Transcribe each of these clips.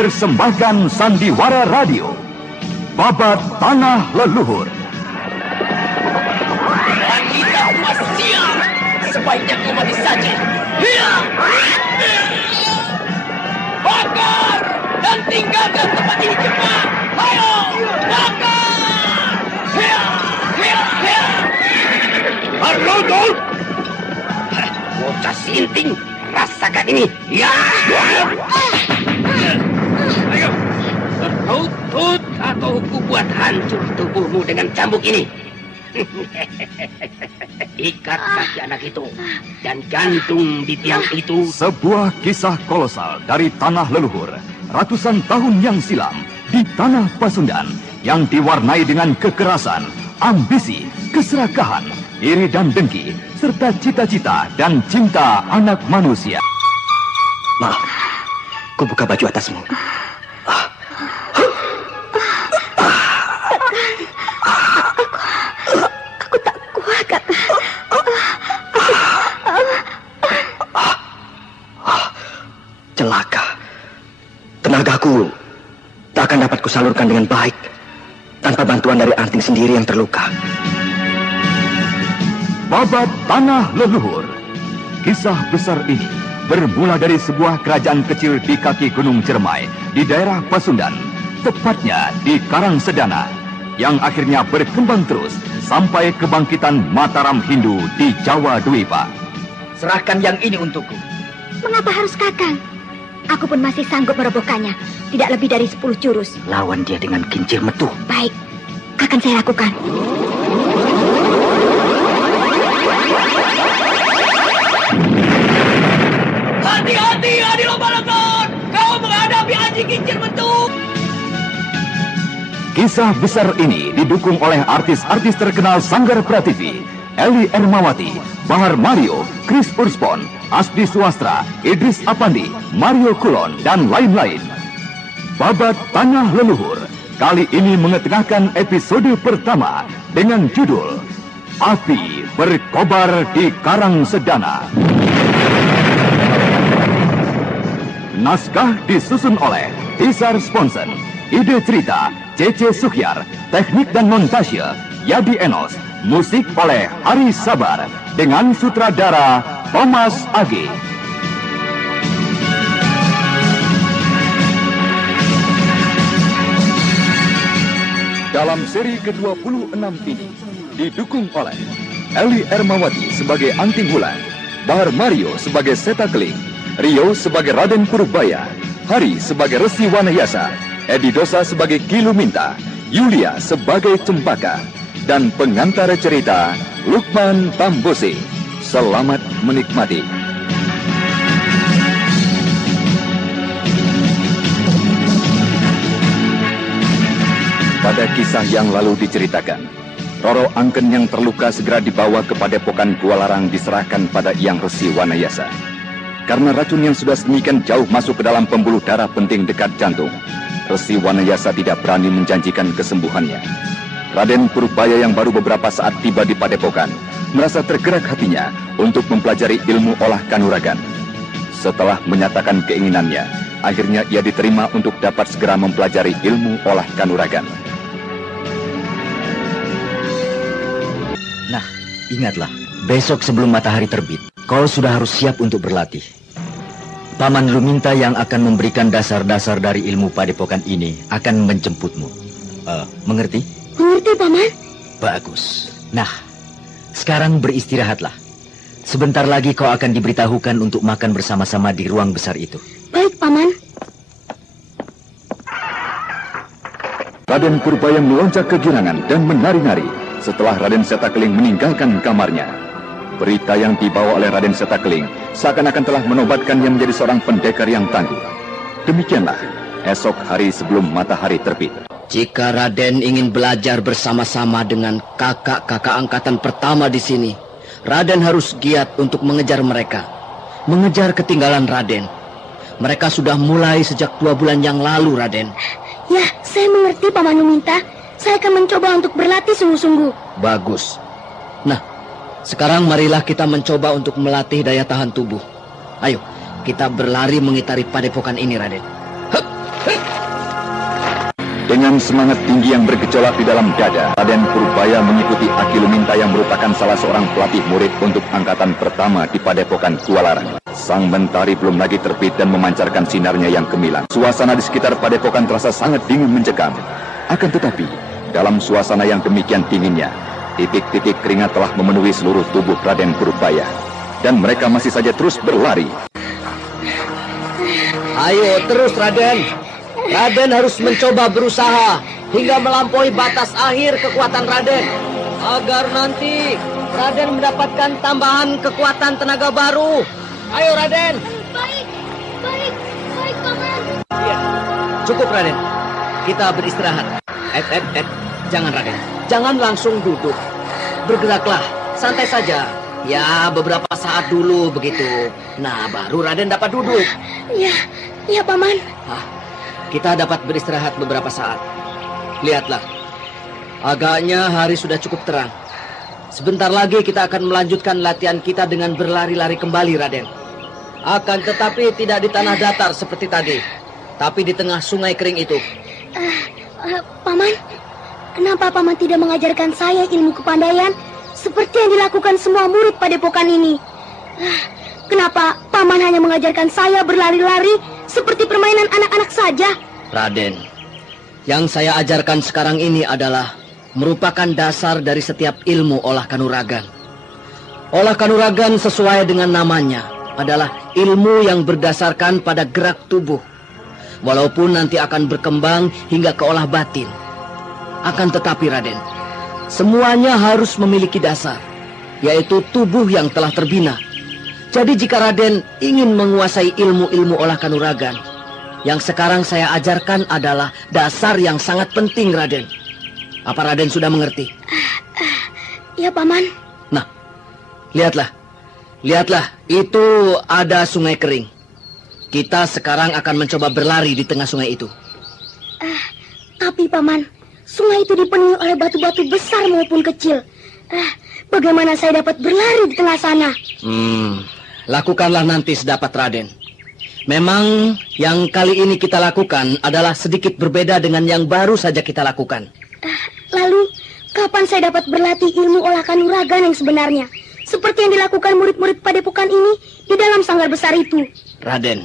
mempersembahkan Sandiwara Radio, Babat Tanah Leluhur. Kita semua siap. Sebaiknya kau mati saja. Bakar dan tinggalkan tempat ini cepat. Ayo, bakar! Arnold! Bocah sinting, rasakan ini. Ya! Ayo, bertut-tut atau aku buat hancur tubuhmu dengan cambuk ini. Ikat kaki anak itu dan gantung di tiang itu. Sebuah kisah kolosal dari tanah leluhur ratusan tahun yang silam di tanah Pasundan yang diwarnai dengan kekerasan, ambisi, keserakahan, iri dan dengki, serta cita-cita dan cinta anak manusia. Maaf, ku buka baju atasmu. Aku tak kuat, Kak. Celaka. Tenagaku tak akan dapat kusalurkan dengan baik tanpa bantuan dari Anting sendiri yang terluka. Babat Tanah Leluhur. Kisah besar ini bermula dari sebuah kerajaan kecil di kaki Gunung Ciremai di daerah Pasundan, tepatnya di Karangsedana, yang akhirnya berkembang terus sampai kebangkitan Mataram Hindu di Jawa Dwipa. Serahkan yang ini untukku. Mengapa harus Kakang? Aku pun masih sanggup merobohkannya. Tidak lebih dari 10 jurus. Lawan dia dengan kincir metuh. Baik, akan saya lakukan. Hati-hati, Adil Balaton! Kau menghadapi Aji Kincir Metu! Kisah besar ini didukung oleh artis-artis terkenal Sanggar Prativi, Eli Ermawati, Bahar Mario, Chris Urspon, Asdi Suwastra, Idris Apandi, Mario Kulon, dan lain-lain. Babat Tanah Leluhur kali ini mengetengahkan episode pertama dengan judul Api Berkobar di Karangsedana. Naskah disusun oleh Tisar Sponsen, ide cerita C.C. Suhyar, teknik dan montase Yadi Enos, musik oleh Hari Sabar dengan sutradara Thomas Age. Dalam seri ke-26 ini didukung oleh Eli Ermawati sebagai Anting Wulan, Bahar Mario sebagai Seta Keling, Rio sebagai Raden Purbaya, Hari sebagai Resi Wanayasa, Edi Dosa sebagai Ki Luminta, Yulia sebagai Cempaka, dan pengantar cerita Lukman Tambose. Selamat menikmati. Pada kisah yang lalu diceritakan, Roro Angken yang terluka segera dibawa ke Padepokan Gualarang diserahkan pada Hyang Resi Wanayasa. Karena racun yang sudah sedemikian jauh masuk ke dalam pembuluh darah penting dekat jantung, Resi Wanayasa tidak berani menjanjikan kesembuhannya. Raden Purbaya yang baru beberapa saat tiba di Padepokan merasa tergerak hatinya untuk mempelajari ilmu olah kanuragan. Setelah menyatakan keinginannya, akhirnya ia diterima untuk dapat segera mempelajari ilmu olah kanuragan. Nah, ingatlah, besok sebelum matahari terbit, kau sudah harus siap untuk berlatih. Paman Luminta yang akan memberikan dasar-dasar dari ilmu Padepokan ini akan menjemputmu. Mengerti? Mengerti, Paman? Bagus. Nah, sekarang beristirahatlah. Sebentar lagi kau akan diberitahukan untuk makan bersama-sama di ruang besar itu. Baik, Paman. Raden Purbaya melonjak kegirangan dan menari-nari setelah Raden Setakeling meninggalkan kamarnya. Berita yang dibawa oleh Raden Setakeling seakan-akan telah menobatkannya menjadi seorang pendekar yang tangguh. Demikianlah esok hari sebelum matahari terbit. Jika Raden ingin belajar bersama-sama dengan kakak-kakak angkatan pertama di sini, Raden harus giat untuk mengejar mereka. Mengejar ketinggalan Raden. Mereka sudah mulai sejak 2 bulan yang lalu, Raden. Ya, saya mengerti, Paman Luminta. Saya akan mencoba untuk berlatih sungguh-sungguh. Bagus. Nah, sekarang marilah kita mencoba untuk melatih daya tahan tubuh. Ayo, kita berlari mengitari padepokan ini, Raden. Hup, hup. Dengan semangat tinggi yang bergejolak di dalam dada, Raden Purbaya mengikuti Aki Luminta yang merupakan salah seorang pelatih murid untuk angkatan pertama di Padepokan Gualarang. Sang mentari belum lagi terbit dan memancarkan sinarnya yang gemilang. Suasana di sekitar Padepokan terasa sangat dingin mencekam. Akan tetapi, dalam suasana yang demikian dinginnya, titik-titik keringat telah memenuhi seluruh tubuh Raden Purbaya. Dan mereka masih saja terus berlari. Ayo terus Raden. Raden harus mencoba berusaha hingga melampaui batas akhir kekuatan Raden, agar nanti Raden mendapatkan tambahan kekuatan tenaga baru. Ayo Raden. Baik, Paman. Ya, cukup Raden. Kita beristirahat. Jangan Raden. Jangan langsung duduk. Bergeraklah, santai saja. Ya, beberapa saat dulu begitu. Nah, baru Raden dapat duduk. Ya Paman. Kita dapat beristirahat beberapa saat. Lihatlah, agaknya hari sudah cukup terang. Sebentar lagi kita akan melanjutkan latihan kita dengan berlari-lari kembali, Raden. Akan tetapi tidak di tanah datar seperti tadi, tapi di tengah sungai kering itu. Paman, kenapa Paman tidak mengajarkan saya ilmu kepandaian seperti yang dilakukan semua murid Padepokan ini? Kenapa Paman hanya mengajarkan saya berlari-lari seperti permainan anak-anak saja? Raden, yang saya ajarkan sekarang ini adalah merupakan dasar dari setiap ilmu olah kanuragan. Olah kanuragan sesuai dengan namanya adalah ilmu yang berdasarkan pada gerak tubuh. Walaupun nanti akan berkembang hingga ke olah batin. Akan tetapi Raden, semuanya harus memiliki dasar, yaitu tubuh yang telah terbina. Jadi jika Raden ingin menguasai ilmu-ilmu olah kanuragan, yang sekarang saya ajarkan adalah dasar yang sangat penting, Raden. Apa Raden sudah mengerti? Ya, Paman. Nah, lihatlah. Lihatlah, itu ada sungai kering. Kita sekarang akan mencoba berlari di tengah sungai itu. Tapi, Paman, sungai itu dipenuhi oleh batu-batu besar maupun kecil. Bagaimana saya dapat berlari di tengah sana? Lakukanlah nanti sedapat Raden. Memang yang kali ini kita lakukan adalah sedikit berbeda dengan yang baru saja kita lakukan. Lalu, kapan saya dapat berlatih ilmu olah kanuragan yang sebenarnya? Seperti yang dilakukan murid-murid Padepokan ini di dalam sanggar besar itu. Raden,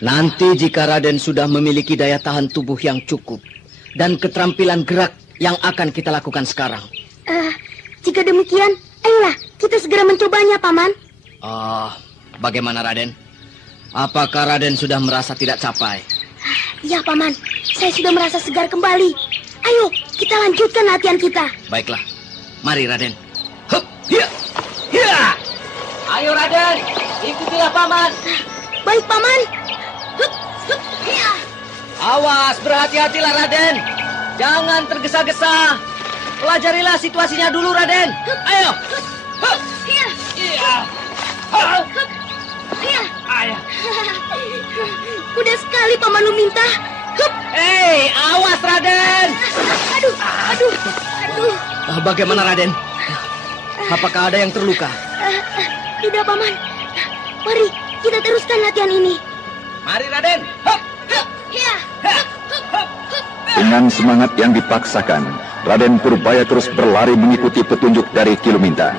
nanti jika Raden sudah memiliki daya tahan tubuh yang cukup dan keterampilan gerak yang akan kita lakukan sekarang. Jika demikian, ayolah kita segera mencobanya, Paman. Bagaimana Raden? Apakah Raden sudah merasa tidak capai? Ya, Paman. Saya sudah merasa segar kembali. Ayo, kita lanjutkan latihan kita. Baiklah. Mari, Raden. Hup, hiya, hiya. Ayo, Raden. Ikutilah Paman. Baik, Paman. Hup, hup, hiya. Awas, berhati-hatilah, Raden. Jangan tergesa-gesa. Pelajarilah situasinya dulu, Raden. Ayo. Hup, hiya. Iya. Hup, hiya. Mudah sekali, Paman Luminta. Hup. Hei, awas Raden. Aduh. Bagaimana Raden? Apakah ada yang terluka? Tidak, Paman. Mari kita teruskan latihan ini. Mari Raden. Hup. Hiya. Dengan semangat yang dipaksakan, Raden Purbaya terus berlari mengikuti petunjuk dari Ki Luminta.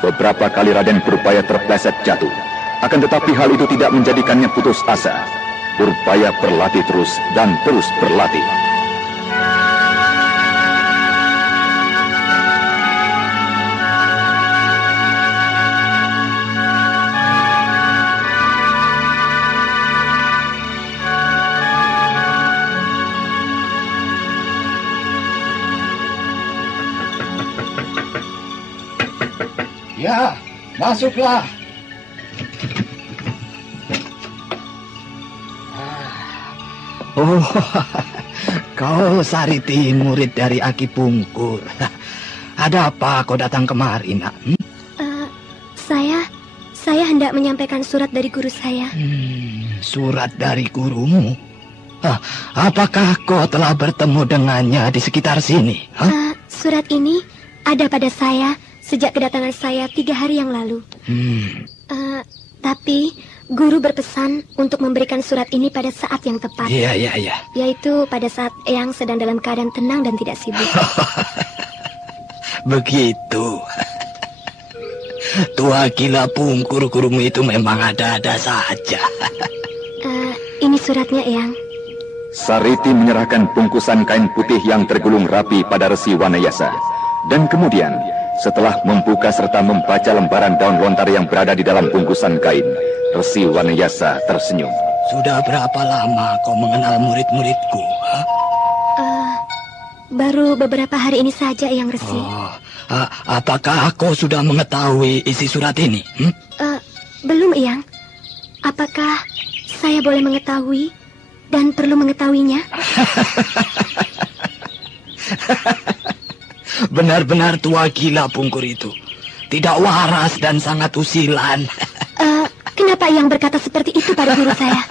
Beberapa kali Raden Purbaya terpleset jatuh. Akan tetapi hal itu tidak menjadikannya putus asa. Purbaya berlatih terus dan terus berlatih. Ya, masuklah. Oh, kau Sariti, murid dari Aki Pungkur. Ada apa kau datang kemari, nak? Saya hendak menyampaikan surat dari guru saya. Surat dari gurumu? Apakah kau telah bertemu dengannya di sekitar sini? Surat ini ada pada saya sejak kedatangan saya 3 hari yang lalu. Tapi Guru berpesan untuk memberikan surat ini pada saat yang tepat. Iya. Yaitu pada saat Eyang sedang dalam keadaan tenang dan tidak sibuk. Begitu. Tua gila Pungkur, gurumu itu memang ada-ada saja. Ini suratnya, Eyang. Sariti menyerahkan bungkusan kain putih yang tergulung rapi pada Resi Wanayasa. Dan kemudian, setelah membuka serta membaca lembaran daun lontar yang berada di dalam bungkusan kain, Resi Wanayasa tersenyum. Sudah berapa lama kau mengenal murid-muridku? Baru beberapa hari ini saja, Eyang Resi. Apakah kau sudah mengetahui isi surat ini? Belum, Eyang. Apakah saya boleh mengetahui dan perlu mengetahuinya? Benar-benar tua gila Pungkur itu. Tidak waras dan sangat usilan. Kenapa Eyang berkata seperti itu pada guru saya?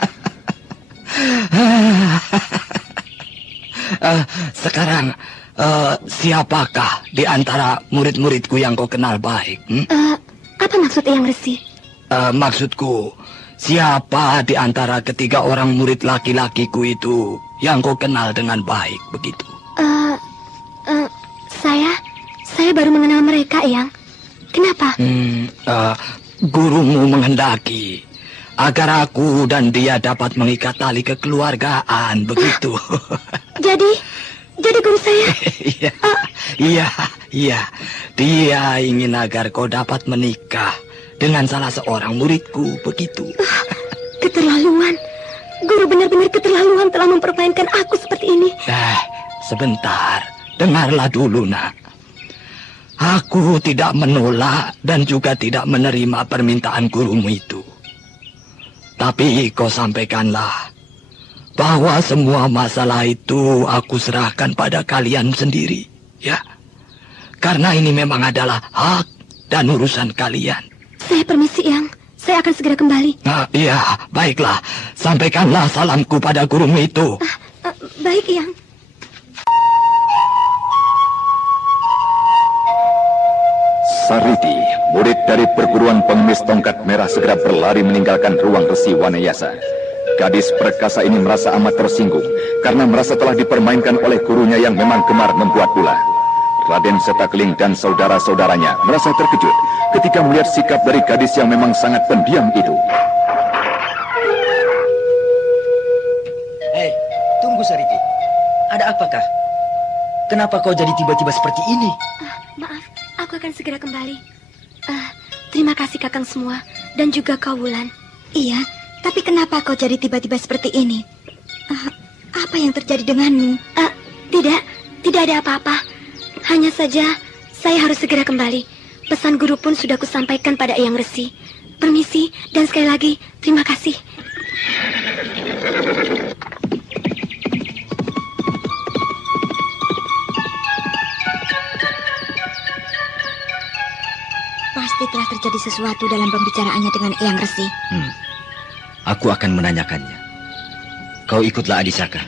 Sekarang, siapakah di antara murid-muridku yang kau kenal baik? Apa maksud Eyang Resi? Maksudku, siapa di antara ketiga orang murid laki-lakiku itu yang kau kenal dengan baik begitu? Saya baru mengenal mereka, Eyang. Kenapa? Gurumu menghendaki agar aku dan dia dapat mengikat tali kekeluargaan, begitu. Jadi guru saya? Iya. Dia ingin agar kau dapat menikah dengan salah seorang muridku, begitu. Keterlaluan. Guru benar-benar keterlaluan telah mempermainkan aku seperti ini. Sebentar. Dengarlah dulu, nak. Aku tidak menolak dan juga tidak menerima permintaan gurumu itu. Tapi kau sampaikanlah bahwa semua masalah itu aku serahkan pada kalian sendiri, ya. Karena ini memang adalah hak dan urusan kalian. Saya permisi, Eyang. Saya akan segera kembali. Iya, baiklah. Sampaikanlah salamku pada gurumu itu. Baik, Eyang. Sariti, murid dari perguruan pengemis tongkat merah, segera berlari meninggalkan ruang Resi Wanayasa. Gadis perkasa ini merasa amat tersinggung karena merasa telah dipermainkan oleh gurunya yang memang gemar membuat ulah. Raden Setakling dan saudara-saudaranya merasa terkejut ketika melihat sikap dari gadis yang memang sangat pendiam itu. Hei, tunggu Sariti. Ada apakah? Kenapa kau jadi tiba-tiba seperti ini? Maaf, aku akan segera kembali. Terima kasih Kakang semua dan juga kau Wulan. Iya, tapi kenapa kau jadi tiba-tiba seperti ini? Apa yang terjadi denganmu? Tidak ada apa-apa. Hanya saja saya harus segera kembali. Pesan guru pun sudah kusampaikan pada Eyang Resi. Permisi dan sekali lagi terima kasih. Pasti telah terjadi sesuatu dalam pembicaraannya dengan Eyang Resi. Aku akan menanyakannya. Kau ikutlah Adisaka.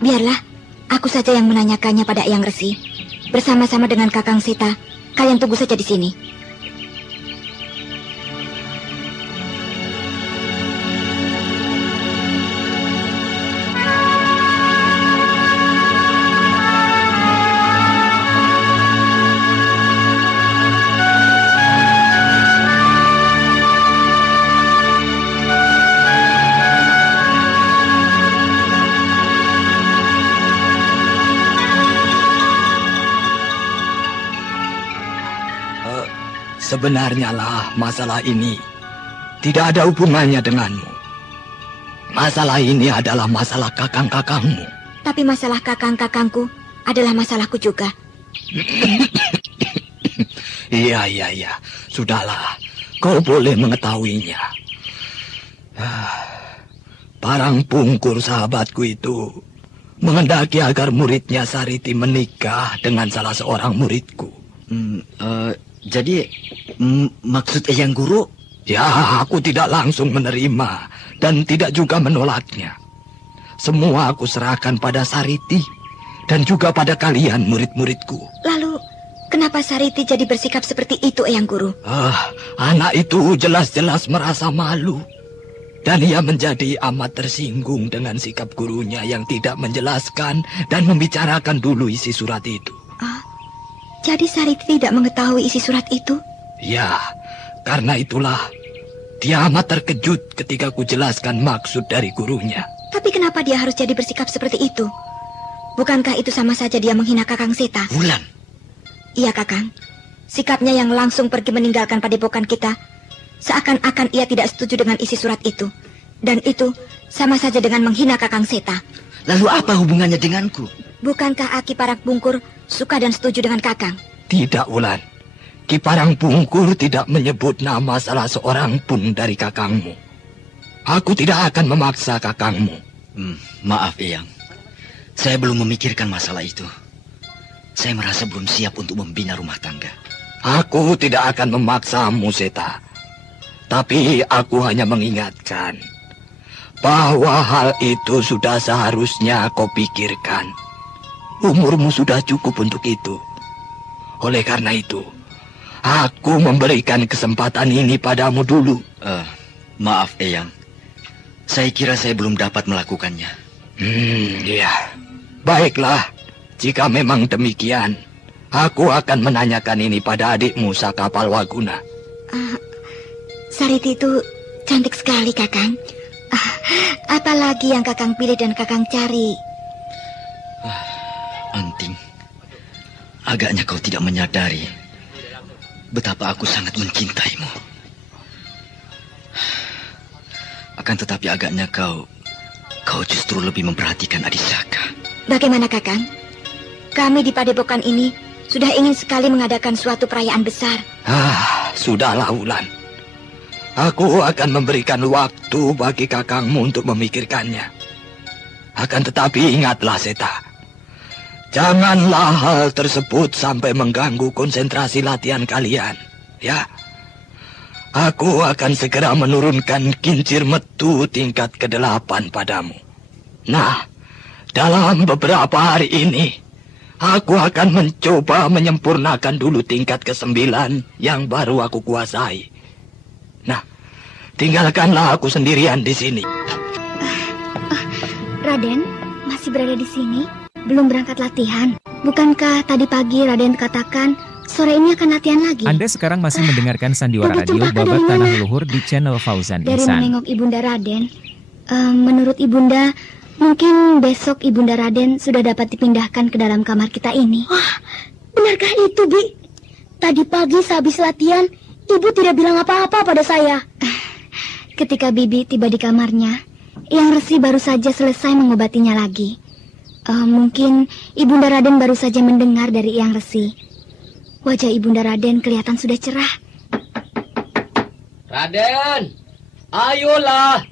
Biarlah, aku saja yang menanyakannya pada Eyang Resi. Bersama-sama dengan Kakang Sita, kalian tunggu saja di sini. Sebenarnya lah masalah ini tidak ada hubungannya denganmu. Masalah ini adalah masalah kakang-kakangmu. Tapi masalah kakang-kakangku adalah masalahku juga. Iya. Sudahlah, kau boleh mengetahuinya. Parang Pungkur sahabatku itu menghendaki agar muridnya Sariti menikah dengan salah seorang muridku. Jadi, maksud Eyang Guru? Ya, aku tidak langsung menerima dan tidak juga menolaknya. Semua aku serahkan pada Sariti dan juga pada kalian murid-muridku. Lalu, kenapa Sariti jadi bersikap seperti itu, Eyang Guru? Anak itu jelas-jelas merasa malu Dan ia menjadi amat tersinggung dengan sikap gurunya yang tidak menjelaskan dan membicarakan dulu isi surat itu. Jadi Sariti tidak mengetahui isi surat itu? Ya, karena itulah dia amat terkejut ketika ku jelaskan maksud dari gurunya. Tapi kenapa dia harus jadi bersikap seperti itu? Bukankah itu sama saja dia menghina Kakang Seta? Wulan, Iya, Kakang. Sikapnya yang langsung pergi meninggalkan padepokan kita, seakan-akan ia tidak setuju dengan isi surat itu. Dan itu sama saja dengan menghina Kakang Seta. lalu apa hubungannya denganku? Bukankah Aki Parang Bungkur suka dan setuju dengan Kakang? Tidak, Wulan. Ki Parang Bungkur tidak menyebut nama salah seorang pun dari kakangmu. Aku tidak akan memaksa kakangmu. Maaf, Eyang. Saya belum memikirkan masalah itu. Saya merasa belum siap untuk membina rumah tangga. Aku tidak akan memaksamu, Seta. Tapi aku hanya mengingatkan bahwa hal itu sudah seharusnya kau pikirkan. Umurmu sudah cukup untuk itu. Oleh karena itu, aku memberikan kesempatan ini padamu dulu. Maaf, Eyang. Saya kira saya belum dapat melakukannya. Iya. Baiklah, jika memang demikian, aku akan menanyakan ini pada adikmu Saka Palwaguna. Sariti itu cantik sekali, Kakang. Apalagi yang Kakang pilih dan Kakang cari. Anting, agaknya kau tidak menyadari betapa aku sangat mencintaimu. Akan tetapi agaknya kau justru lebih memperhatikan Adisaka. Bagaimana, Kakang? Kami di padepokan ini sudah ingin sekali mengadakan suatu perayaan besar. Sudahlah, Wulan. Aku akan memberikan waktu bagi kakangmu untuk memikirkannya. Akan tetapi ingatlah, Seta. Janganlah hal tersebut sampai mengganggu konsentrasi latihan kalian. Ya. Aku akan segera menurunkan kincir metu tingkat ke-8 padamu. Nah, dalam beberapa hari ini, aku akan mencoba menyempurnakan dulu tingkat ke-9 yang baru aku kuasai. Nah, tinggalkanlah aku sendirian di sini. Raden, masih berada di sini? Belum berangkat latihan? Bukankah tadi pagi Raden katakan sore ini akan latihan lagi? Anda sekarang masih mendengarkan Sandiwara Radio Babat Tanah Luhur di channel Fauzan Dari Ihsan. menengok Ibunda Raden, menurut Ibunda, mungkin besok Ibunda Raden sudah dapat dipindahkan ke dalam kamar kita ini. Wah, benarkah itu, Bi? Tadi pagi sehabis latihan, Ibu tidak bilang apa-apa pada saya. Ketika Bibi tiba di kamarnya, Yang Resi baru saja selesai mengobatinya lagi. Mungkin Ibunda Raden baru saja mendengar dari Yang Resi. Wajah Ibunda Raden kelihatan sudah cerah. Raden, ayolah.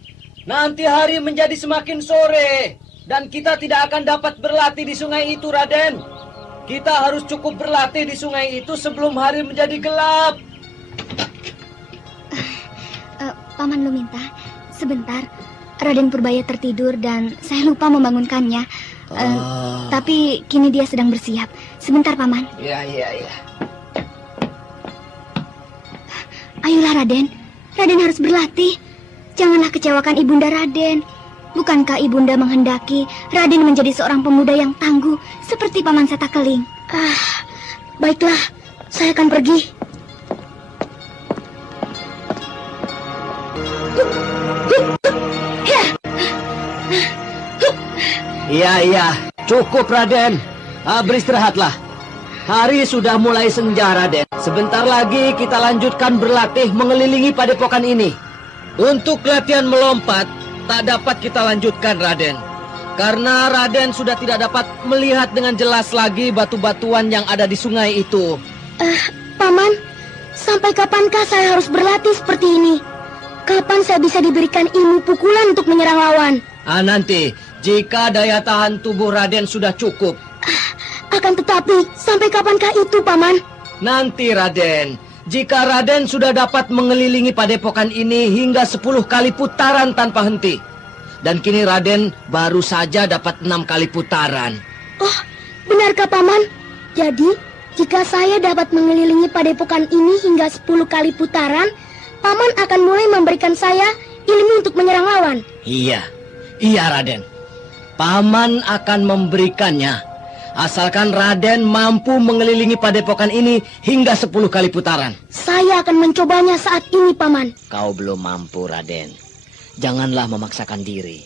Nanti hari menjadi semakin sore. Dan kita tidak akan dapat berlatih di sungai itu, Raden. Kita harus cukup berlatih di sungai itu sebelum hari menjadi gelap. Paman Luminta, sebentar. Raden Purbaya tertidur dan saya lupa membangunkannya. Tapi kini dia sedang bersiap. Sebentar, Paman. Iya. Ayolah, Raden. Raden harus berlatih. Janganlah kecewakan Ibunda Raden. Bukankah Ibunda menghendaki Raden menjadi seorang pemuda yang tangguh seperti Paman Setakeling? Baiklah. Saya akan pergi. Iya. Cukup, Raden. Beristirahatlah. Hari sudah mulai senja, Raden. Sebentar lagi kita lanjutkan berlatih mengelilingi padepokan ini. Untuk latihan melompat, tak dapat kita lanjutkan, Raden. Karena Raden sudah tidak dapat melihat dengan jelas lagi batu-batuan yang ada di sungai itu. Paman, sampai kapankah saya harus berlatih seperti ini? Kapan saya bisa diberikan ilmu pukulan untuk menyerang lawan? Nanti, jika daya tahan tubuh Raden sudah cukup. Akan tetapi, sampai kapankah itu, Paman? Nanti, Raden. Jika Raden sudah dapat mengelilingi padepokan ini hingga 10 kali putaran tanpa henti. Dan kini Raden baru saja dapat 6 kali putaran. Oh, benarkah, Paman? Jadi, jika saya dapat mengelilingi padepokan ini hingga 10 kali putaran, Paman akan mulai memberikan saya ilmu untuk menyerang lawan. Iya, Raden. Paman akan memberikannya. Asalkan Raden mampu mengelilingi padepokan ini hingga 10 kali putaran. Saya akan mencobanya saat ini, Paman. Kau belum mampu, Raden. Janganlah memaksakan diri.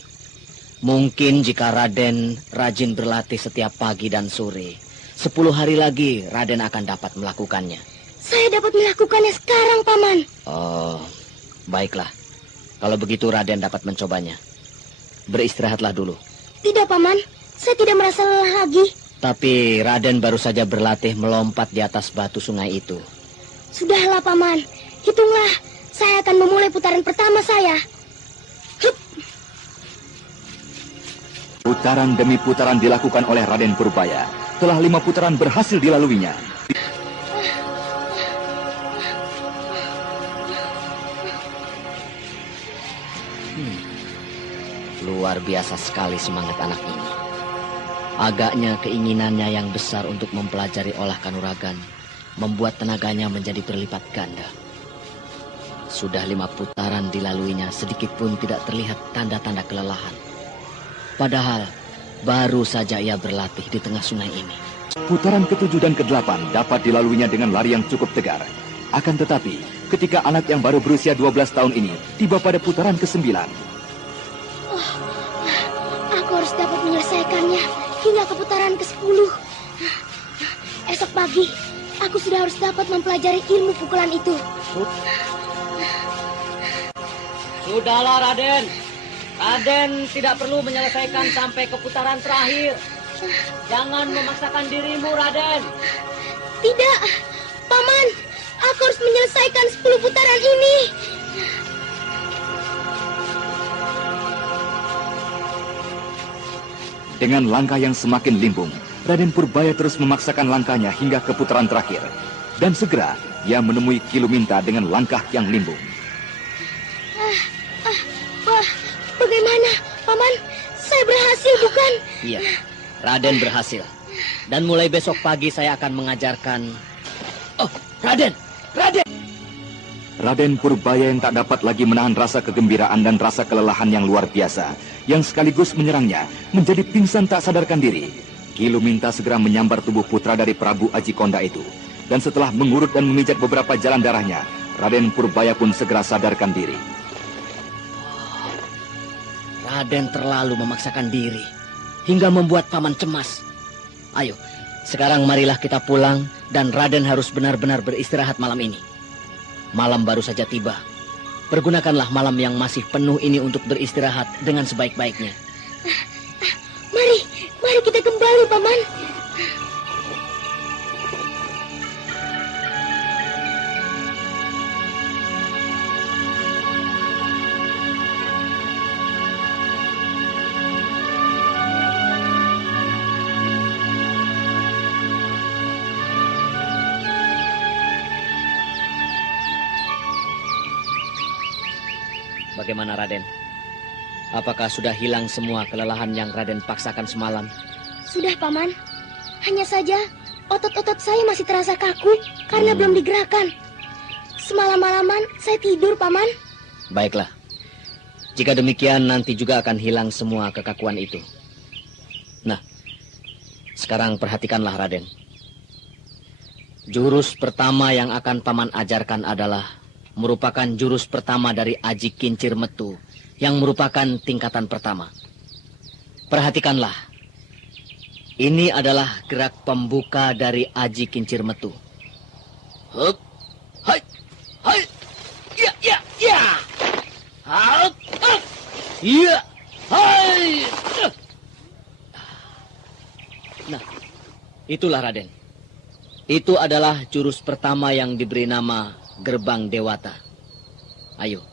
Mungkin jika Raden rajin berlatih setiap pagi dan sore, 10 hari lagi Raden akan dapat melakukannya. Saya dapat melakukannya sekarang, Paman. Oh, baiklah. Kalau begitu Raden dapat mencobanya. Beristirahatlah dulu. Tidak, Paman. Saya tidak merasa lelah lagi. Tapi Raden baru saja berlatih melompat di atas batu sungai itu. Sudahlah, Paman. Hitunglah. Saya akan memulai putaran pertama saya. Hup. Putaran demi putaran dilakukan oleh Raden Purbaya. Setelah 5 putaran berhasil dilaluinya. Luar biasa sekali semangat anak ini. Agaknya keinginannya yang besar untuk mempelajari olah kanuragan membuat tenaganya menjadi berlipat ganda. Sudah 5 putaran dilaluinya, sedikit pun tidak terlihat tanda-tanda kelelahan. Padahal baru saja ia berlatih di tengah sungai ini. Putaran ke-7 dan ke-8 dapat dilaluinya dengan lari yang cukup tegar. Akan tetapi, ketika anak yang baru berusia 12 tahun ini tiba pada putaran ke-9. Aku harus dapat menyelesaikannya hingga ke putaran ke-10. Esok pagi, aku sudah harus dapat mempelajari ilmu pukulan itu. Sudahlah, Raden. Raden tidak perlu menyelesaikan sampai ke putaran terakhir. Jangan memaksakan dirimu, Raden. Tidak, Paman. Aku harus menyelesaikan 10 putaran ini. Dengan langkah yang semakin limbung, Raden Purbaya terus memaksakan langkahnya hingga ke putaran terakhir. Dan segera, ia menemui Kiluminta dengan langkah yang limbung. Wah, bagaimana, Paman? Saya berhasil, bukan? Iya, Raden berhasil. Dan mulai besok pagi saya akan mengajarkan... Oh, Raden! Raden Purbaya yang tak dapat lagi menahan rasa kegembiraan dan rasa kelelahan yang luar biasa, yang sekaligus menyerangnya, menjadi pingsan tak sadarkan diri. Kiluminta segera menyambar tubuh putra dari Prabu Ajikonda itu. Dan setelah mengurut dan memijat beberapa jalan darahnya, Raden Purbaya pun segera sadarkan diri. Raden terlalu memaksakan diri, hingga membuat paman cemas. Ayo, sekarang marilah kita pulang, dan Raden harus benar-benar beristirahat malam ini. Malam baru saja tiba. Pergunakanlah malam yang masih penuh ini untuk beristirahat dengan sebaik-baiknya. Mari kita kembali, Paman. Bagaimana, Raden? Apakah sudah hilang semua kelelahan yang Raden paksakan semalam? Sudah, Paman. Hanya saja otot-otot saya masih terasa kaku karena belum digerakkan. Semalam-malaman saya tidur, Paman. Baiklah. Jika demikian nanti juga akan hilang semua kekakuan itu. Nah, sekarang perhatikanlah, Raden. Jurus pertama yang akan Paman ajarkan adalah merupakan jurus pertama dari Aji Kincir Metu yang merupakan tingkatan pertama. Perhatikanlah. Ini adalah gerak pembuka dari Aji Kincir Metu. Hup, hai, hai, ya, hup, hup, ya, hai. Nah, itulah Raden. Itu adalah jurus pertama yang diberi nama Gerbang Dewata. Ayo,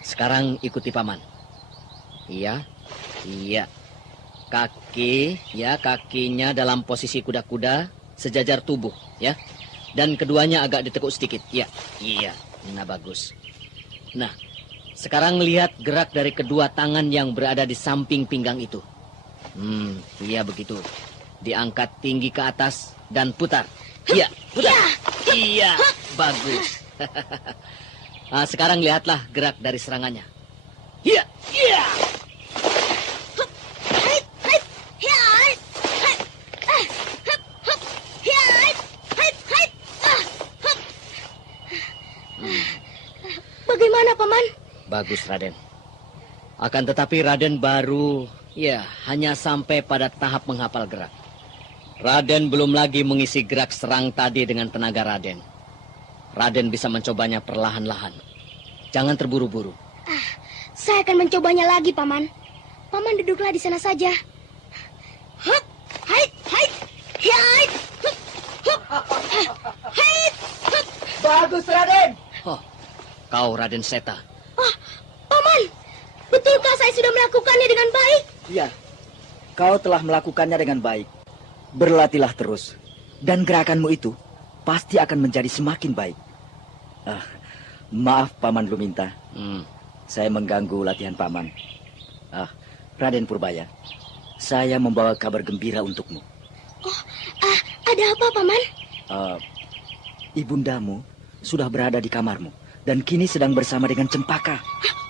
sekarang ikuti Paman. Iya. Kakinya dalam posisi kuda-kuda, sejajar tubuh, ya. Dan keduanya agak ditekuk sedikit, iya. Nah, bagus. Nah, sekarang lihat gerak dari kedua tangan yang berada di samping pinggang itu. Iya begitu. Diangkat tinggi ke atas dan putar. Iya, putar. Iya, bagus. Nah, sekarang lihatlah gerak dari serangannya. Ya, ya. Bagaimana, Paman? Bagus, Raden. Akan tetapi Raden baru, hanya sampai pada tahap menghafal gerak. Raden belum lagi mengisi gerak serang tadi dengan tenaga Raden. Raden bisa mencobanya perlahan-lahan. Jangan terburu-buru. Saya akan mencobanya lagi, Paman. Paman duduklah di sana saja. Hup, hait, hait, hait, hup, hup, hait, hup. Bagus, Raden. Oh, kau Raden Seta. Oh, Paman, betulkah saya sudah melakukannya dengan baik? Ya, kau telah melakukannya dengan baik. Berlatihlah terus. Dan gerakanmu itu pasti akan menjadi semakin baik. Maaf, Paman Luminta. Saya mengganggu latihan Paman. Raden Purbaya, saya membawa kabar gembira untukmu. Oh, ada apa, Paman? Ibundamu sudah berada di kamarmu dan kini sedang bersama dengan Cempaka.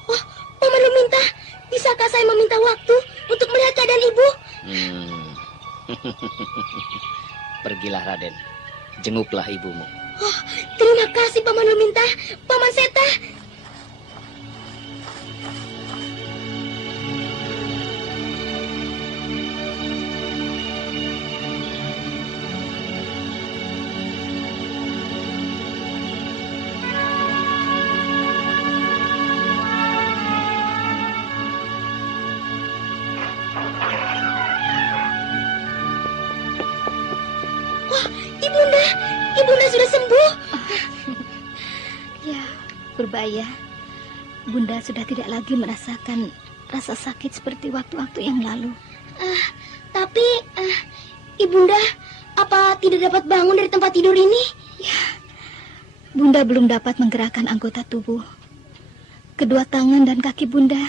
Oh, Paman meminta, bisakah saya meminta waktu untuk melihat keadaan ibu? Pergilah, Raden. Jenguklah ibumu. Oh, terima kasih, Paman meminta, Paman Seta. Ibunda sudah sembuh. Ya, Purbaya. Bunda sudah tidak lagi merasakan rasa sakit seperti waktu-waktu yang lalu. Tapi, Ibunda, apa tidak dapat bangun dari tempat tidur ini? Ya, Bunda belum dapat menggerakkan anggota tubuh. Kedua tangan dan kaki Bunda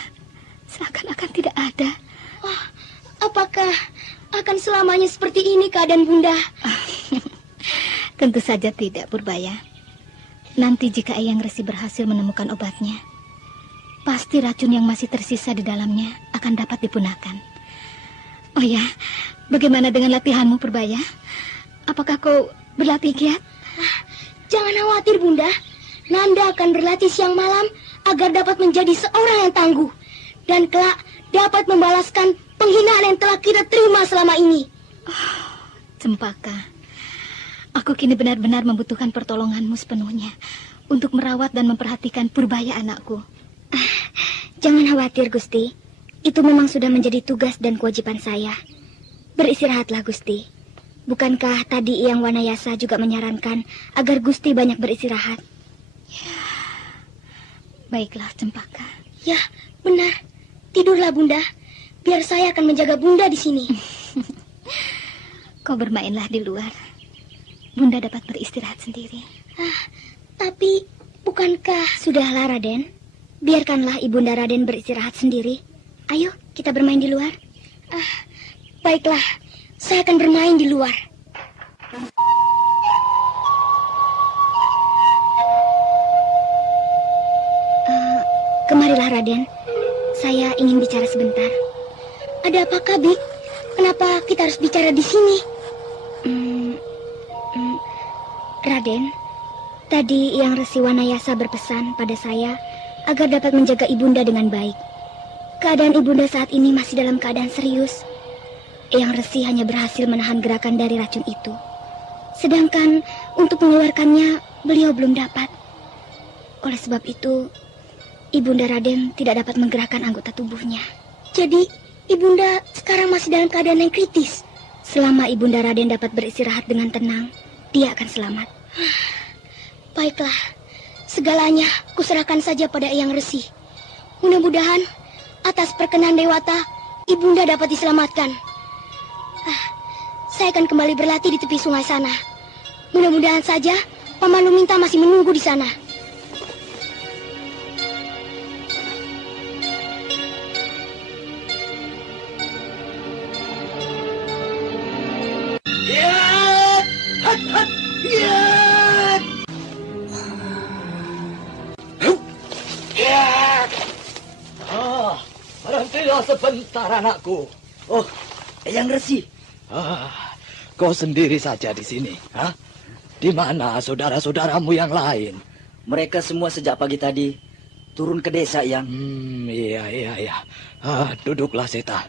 seakan-akan tidak ada. Oh, apakah akan selamanya seperti ini keadaan Bunda? Tentu saja tidak, Purbaya. Nanti jika Eyang Resi berhasil menemukan obatnya, pasti racun yang masih tersisa di dalamnya akan dapat dipunahkan. Oh ya, bagaimana dengan latihanmu, Purbaya? Apakah kau berlatih giat? Jangan khawatir, Bunda. Nanda akan berlatih siang malam agar dapat menjadi seorang yang tangguh. Dan kelak dapat membalaskan penghinaan yang telah kita terima selama ini. Cempaka, aku kini benar-benar membutuhkan pertolonganmu sepenuhnya untuk merawat dan memperhatikan Purbaya anakku. Jangan khawatir, Gusti. Itu memang sudah menjadi tugas dan kewajiban saya. Beristirahatlah, Gusti. Bukankah tadi Eyang Wanayasa juga menyarankan agar Gusti banyak beristirahat? Ya, baiklah, Cempaka. Ya, benar. Tidurlah, Bunda. Biar saya akan menjaga Bunda di sini. Kau bermainlah di luar. Bunda dapat beristirahat sendiri. Tapi bukankah sudahlah, Raden? Biarkanlah Ibunda Raden beristirahat sendiri. Ayo, kita bermain di luar. Baiklah, saya akan bermain di luar. Kemarilah, Raden. Saya ingin bicara sebentar. Ada apakah, Bik? Kenapa kita harus bicara di sini? Raden, tadi Eyang Resi Wanayasa berpesan pada saya agar dapat menjaga Ibunda dengan baik. Keadaan Ibunda saat ini masih dalam keadaan serius. Eyang Resi hanya berhasil menahan gerakan dari racun itu. Sedangkan untuk mengeluarkannya, beliau belum dapat. Oleh sebab itu, Ibunda Raden tidak dapat menggerakkan anggota tubuhnya. Jadi, Ibunda sekarang masih dalam keadaan yang kritis. Selama Ibunda Raden dapat beristirahat dengan tenang, dia akan selamat. Baiklah, segalanya kuserahkan saja pada Eyang Resi. Mudah-mudahan atas perkenan Dewata, Ibunda dapat diselamatkan. Saya akan kembali berlatih di tepi sungai sana. Mudah-mudahan saja Paman Luminta masih menunggu di sana. Tunggulah sebentar, anakku. Oh, Eyang Resi. Kau sendiri saja di sini. Di mana saudara-saudaramu yang lain? Mereka semua sejak pagi tadi turun ke desa, Eyang. Iya. Duduklah, Seta.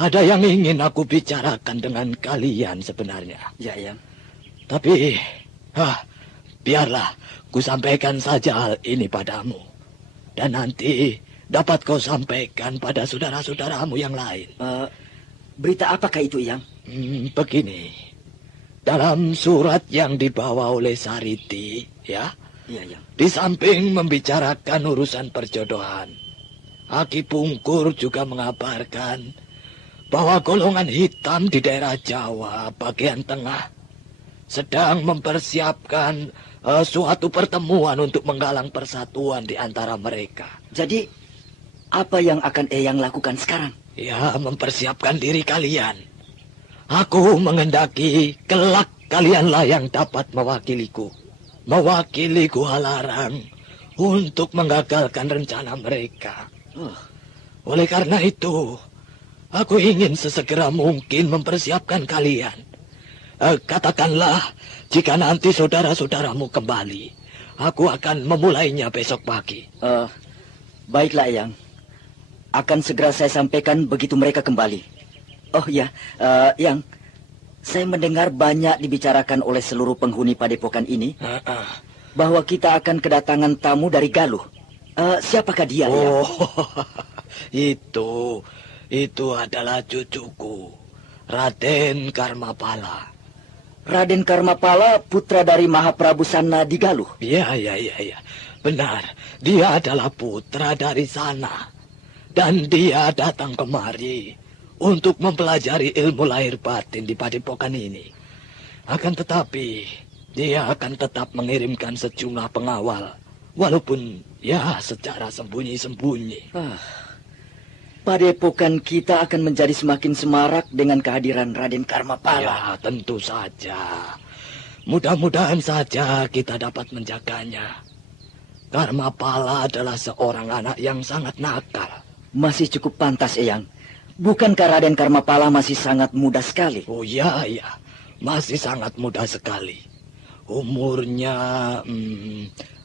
Ada yang ingin aku bicarakan dengan kalian sebenarnya. Ya, Eyang. Tapi, biarlah ku sampaikan saja hal ini padamu. Dan nanti dapat kau sampaikan pada saudara-saudaramu yang lain. Berita apakah itu, Eyang? Begini, dalam surat yang dibawa oleh Sariti, ya, Iya, Eyang. di samping membicarakan urusan perjodohan, Aki Pungkur juga mengabarkan bahwa golongan hitam di daerah Jawa bagian tengah sedang mempersiapkan suatu pertemuan untuk menggalang persatuan di antara mereka. Jadi, apa yang akan Eyang lakukan sekarang? Ya, mempersiapkan diri kalian. Aku mengendaki kelak kalianlah yang dapat mewakiliku. Mewakili Gua Larang untuk menggagalkan rencana mereka. Oleh karena itu, aku ingin sesegera mungkin mempersiapkan kalian. Katakanlah, jika nanti saudara-saudaramu kembali, aku akan memulainya besok pagi. Baiklah, Eyang. Akan segera saya sampaikan begitu mereka kembali. Oh ya, Eyang, saya mendengar banyak dibicarakan oleh seluruh penghuni padepokan ini bahwa kita akan kedatangan tamu dari Galuh. Siapakah dia, Eyang? Itu adalah cucuku, Raden Karmapala. Raden Karmapala, putra dari Mahaprabu Sana di Galuh. Iya. Benar, dia adalah putra dari sana. Dan dia datang kemari untuk mempelajari ilmu lahir batin di padepokan ini. Akan tetapi, dia akan tetap mengirimkan sejumlah pengawal. Walaupun, ya, secara sembunyi-sembunyi. Padepokan kita akan menjadi semakin semarak dengan kehadiran Raden Karmapala. Ya, tentu saja. Mudah-mudahan saja kita dapat menjaganya. Karmapala adalah seorang anak yang sangat nakal. Masih cukup pantas, Eyang. Bukankah Raden Karmapala masih sangat muda sekali? Oh ya, masih sangat muda sekali. Umurnya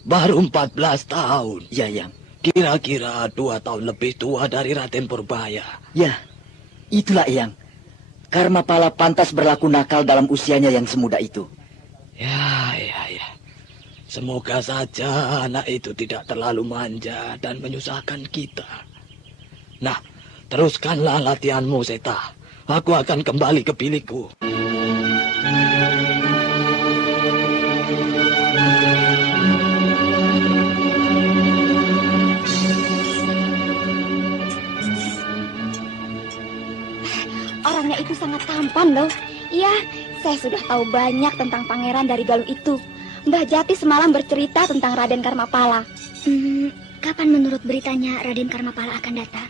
baru 14 tahun. Ya, Eyang. Kira-kira 2 tahun lebih tua dari Raden Purbaya. Ya, itulah, Eyang. Karmapala pantas berlaku nakal dalam usianya yang semuda itu. Ya. Semoga saja anak itu tidak terlalu manja dan menyusahkan kita. Nah, teruskanlah latihanmu, Seta. Aku akan kembali ke bilikku. Orangnya itu sangat tampan loh. Iya, saya sudah tahu banyak tentang pangeran dari Galuh itu. Mbah Jati semalam bercerita tentang Raden Karmapala. Kapan menurut beritanya Raden Karmapala akan datang?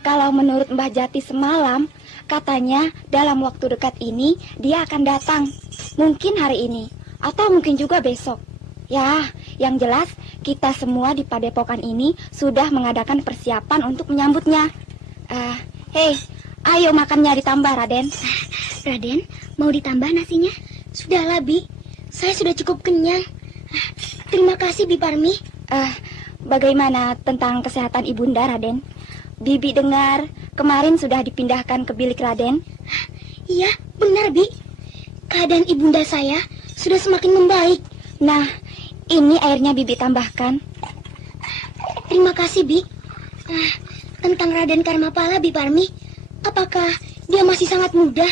Kalau menurut Mbah Jati semalam, katanya dalam waktu dekat ini dia akan datang. Mungkin hari ini, atau mungkin juga besok. Ya, yang jelas kita semua di padepokan ini sudah mengadakan persiapan untuk menyambutnya. Hei, ayo makannya ditambah, Raden. Raden, mau ditambah nasinya? Sudahlah, Bi. Saya sudah cukup kenyang. Terima kasih, Bi Parmi. Bagaimana tentang kesehatan Ibunda, Raden? Bibi dengar kemarin sudah dipindahkan ke bilik Raden. Iya, benar, Bi. Keadaan Ibunda saya sudah semakin membaik. Nah, ini airnya Bibi tambahkan. Terima kasih, Bi. Tentang Raden Karmapala, Bi Parmi, apakah dia masih sangat muda?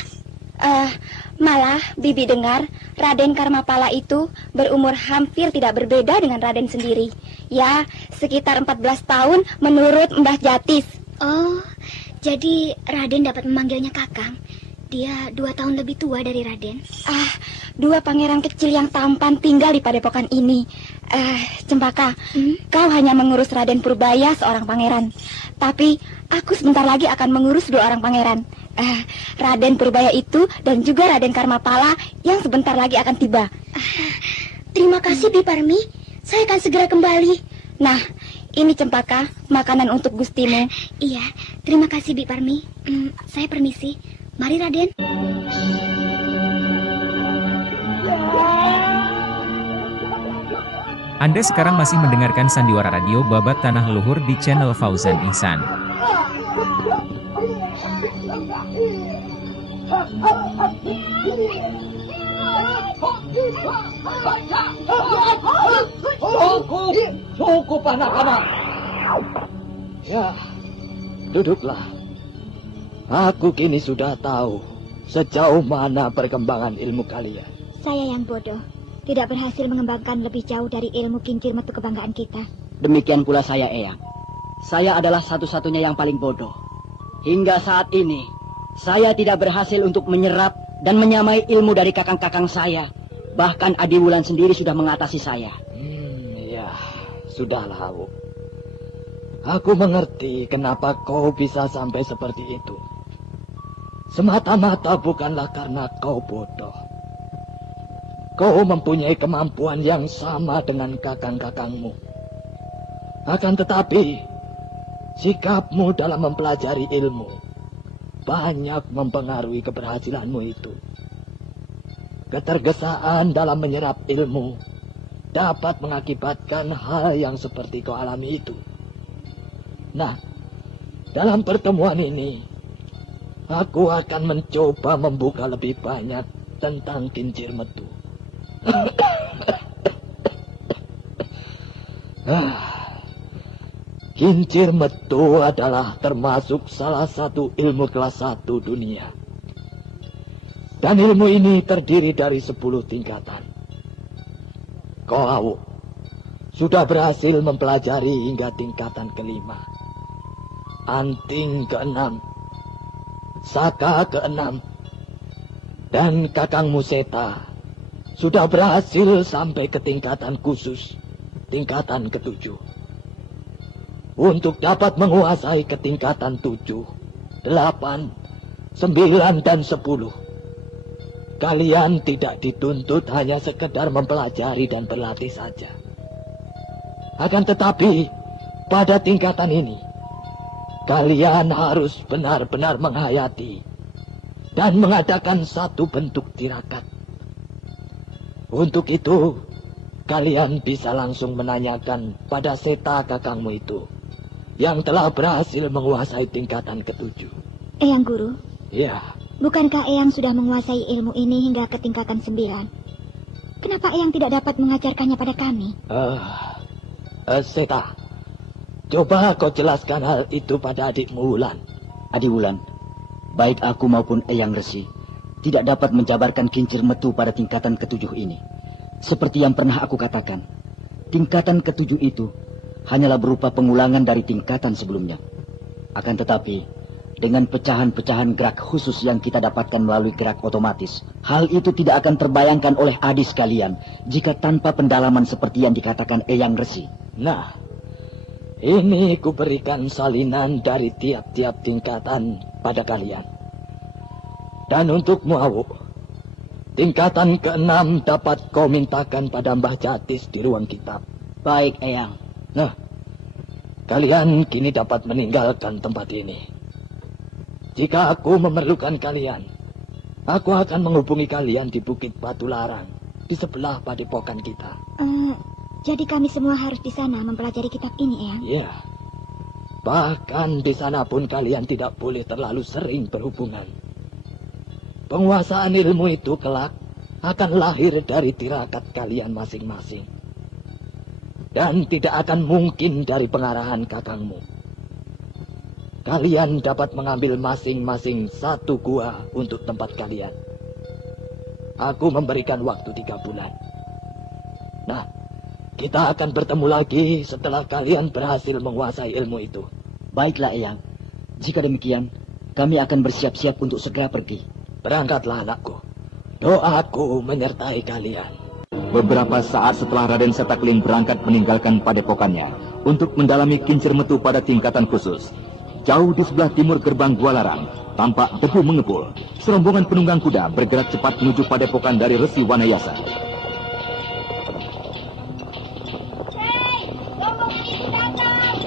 Malah Bibi dengar Raden Karmapala itu berumur hampir tidak berbeda dengan Raden sendiri. Ya, sekitar 14 tahun menurut Mbah Jatis. Oh, jadi Raden dapat memanggilnya Kakang. Dia 2 tahun lebih tua dari Raden. 2 pangeran kecil yang tampan tinggal di padepokan ini. Cempaka, kau hanya mengurus Raden Purbaya seorang pangeran. Tapi aku sebentar lagi akan mengurus 2 orang pangeran. Raden Purbaya itu dan juga Raden Karmapala yang sebentar lagi akan tiba. Terima kasih, Bi Parmi. Saya akan segera kembali. Nah, Ini Cempaka, makanan untuk gustimu. Iya, terima kasih Bi Parmi. Saya permisi. Mari Raden. Anda sekarang masih mendengarkan Sandiwara Radio Babat Tanah Leluhur di channel Fauzan Ihsan. Cukup anak-anak. Ya, duduklah. Aku kini sudah tahu sejauh mana perkembangan ilmu kalian. Saya yang bodoh, tidak berhasil mengembangkan lebih jauh dari ilmu kincir metu kebanggaan kita. Demikian pula saya, Eyang. Saya adalah satu-satunya yang paling bodoh. Hingga saat ini, saya tidak berhasil untuk menyerap dan menyamai ilmu dari kakang-kakang saya. Bahkan Adi Wulan sendiri sudah mengatasi saya. Ya, sudahlah, Awu. Aku mengerti kenapa kau bisa sampai seperti itu. Semata-mata bukanlah karena kau bodoh. Kau mempunyai kemampuan yang sama dengan kakang-kakangmu. Akan tetapi, sikapmu dalam mempelajari ilmu banyak mempengaruhi keberhasilanmu itu. Ketergesaan dalam menyerap ilmu dapat mengakibatkan hal yang seperti kau alami itu. Nah, dalam pertemuan ini, aku akan mencoba membuka lebih banyak tentang kincir metu. Kincir metu adalah termasuk salah satu ilmu kelas 1 dunia. Dan ilmu ini terdiri dari 10 tingkatan. Kau, Awu, sudah berhasil mempelajari hingga tingkatan ke-5. Anting ke-6, Saka ke-6, dan kakangmu Seta sudah berhasil sampai ke tingkatan khusus, tingkatan ke-7. Untuk dapat menguasai ke tingkatan 7, 8, 9, dan 10, kalian tidak dituntut hanya sekedar mempelajari dan berlatih saja. Akan tetapi, pada tingkatan ini, kalian harus benar-benar menghayati dan mengadakan satu bentuk tirakat. Untuk itu, kalian bisa langsung menanyakan pada Seta kakangmu itu yang telah berhasil menguasai tingkatan ke-7. Eyang Guru? Ya. Bukankah Eyang sudah menguasai ilmu ini hingga ke tingkatan 9? Kenapa Eyang tidak dapat mengajarkannya pada kami? Seta, coba kau jelaskan hal itu pada adikmu Wulan. Adi Wulan, baik aku maupun Eyang Resi tidak dapat menjabarkan kincir metu pada tingkatan ke-7 ini. Seperti yang pernah aku katakan, tingkatan ke-7 itu hanyalah berupa pengulangan dari tingkatan sebelumnya. Akan tetapi, dengan pecahan-pecahan gerak khusus yang kita dapatkan melalui gerak otomatis, hal itu tidak akan terbayangkan oleh adik sekalian jika tanpa pendalaman seperti yang dikatakan Eyang Resi. Nah, ini kuberikan salinan dari tiap-tiap tingkatan pada kalian. Dan untukmu, Awu, tingkatan ke-6 dapat kau mintakan pada Mbah Jatis di ruang kitab. Baik, Eyang. Nah, kalian kini dapat meninggalkan tempat ini. Jika aku memerlukan kalian, aku akan menghubungi kalian di Bukit Batu Larang, di sebelah padepokan kita. Jadi kami semua harus di sana mempelajari kitab ini, Eyang? Iya. Bahkan di sana pun kalian tidak boleh terlalu sering berhubungan. Penguasaan ilmu itu kelak akan lahir dari tirakat kalian masing-masing. Dan tidak akan mungkin dari pengarahan kakangmu. Kalian dapat mengambil masing-masing satu gua untuk tempat kalian. Aku memberikan waktu 3 bulan. Nah, kita akan bertemu lagi setelah kalian berhasil menguasai ilmu itu. Baiklah, Eyang. Jika demikian, kami akan bersiap-siap untuk segera pergi. Berangkatlah, anakku. Doaku menyertai kalian. Beberapa saat setelah Raden Setakling berangkat meninggalkan padepokannya untuk mendalami kincir metu pada tingkatan khusus, jauh di sebelah timur gerbang Gua Larang, tampak debu mengepul. Serombongan penunggang kuda bergerak cepat menuju padepokan dari Resi Wanayasa. Hei, rombongan ini datang.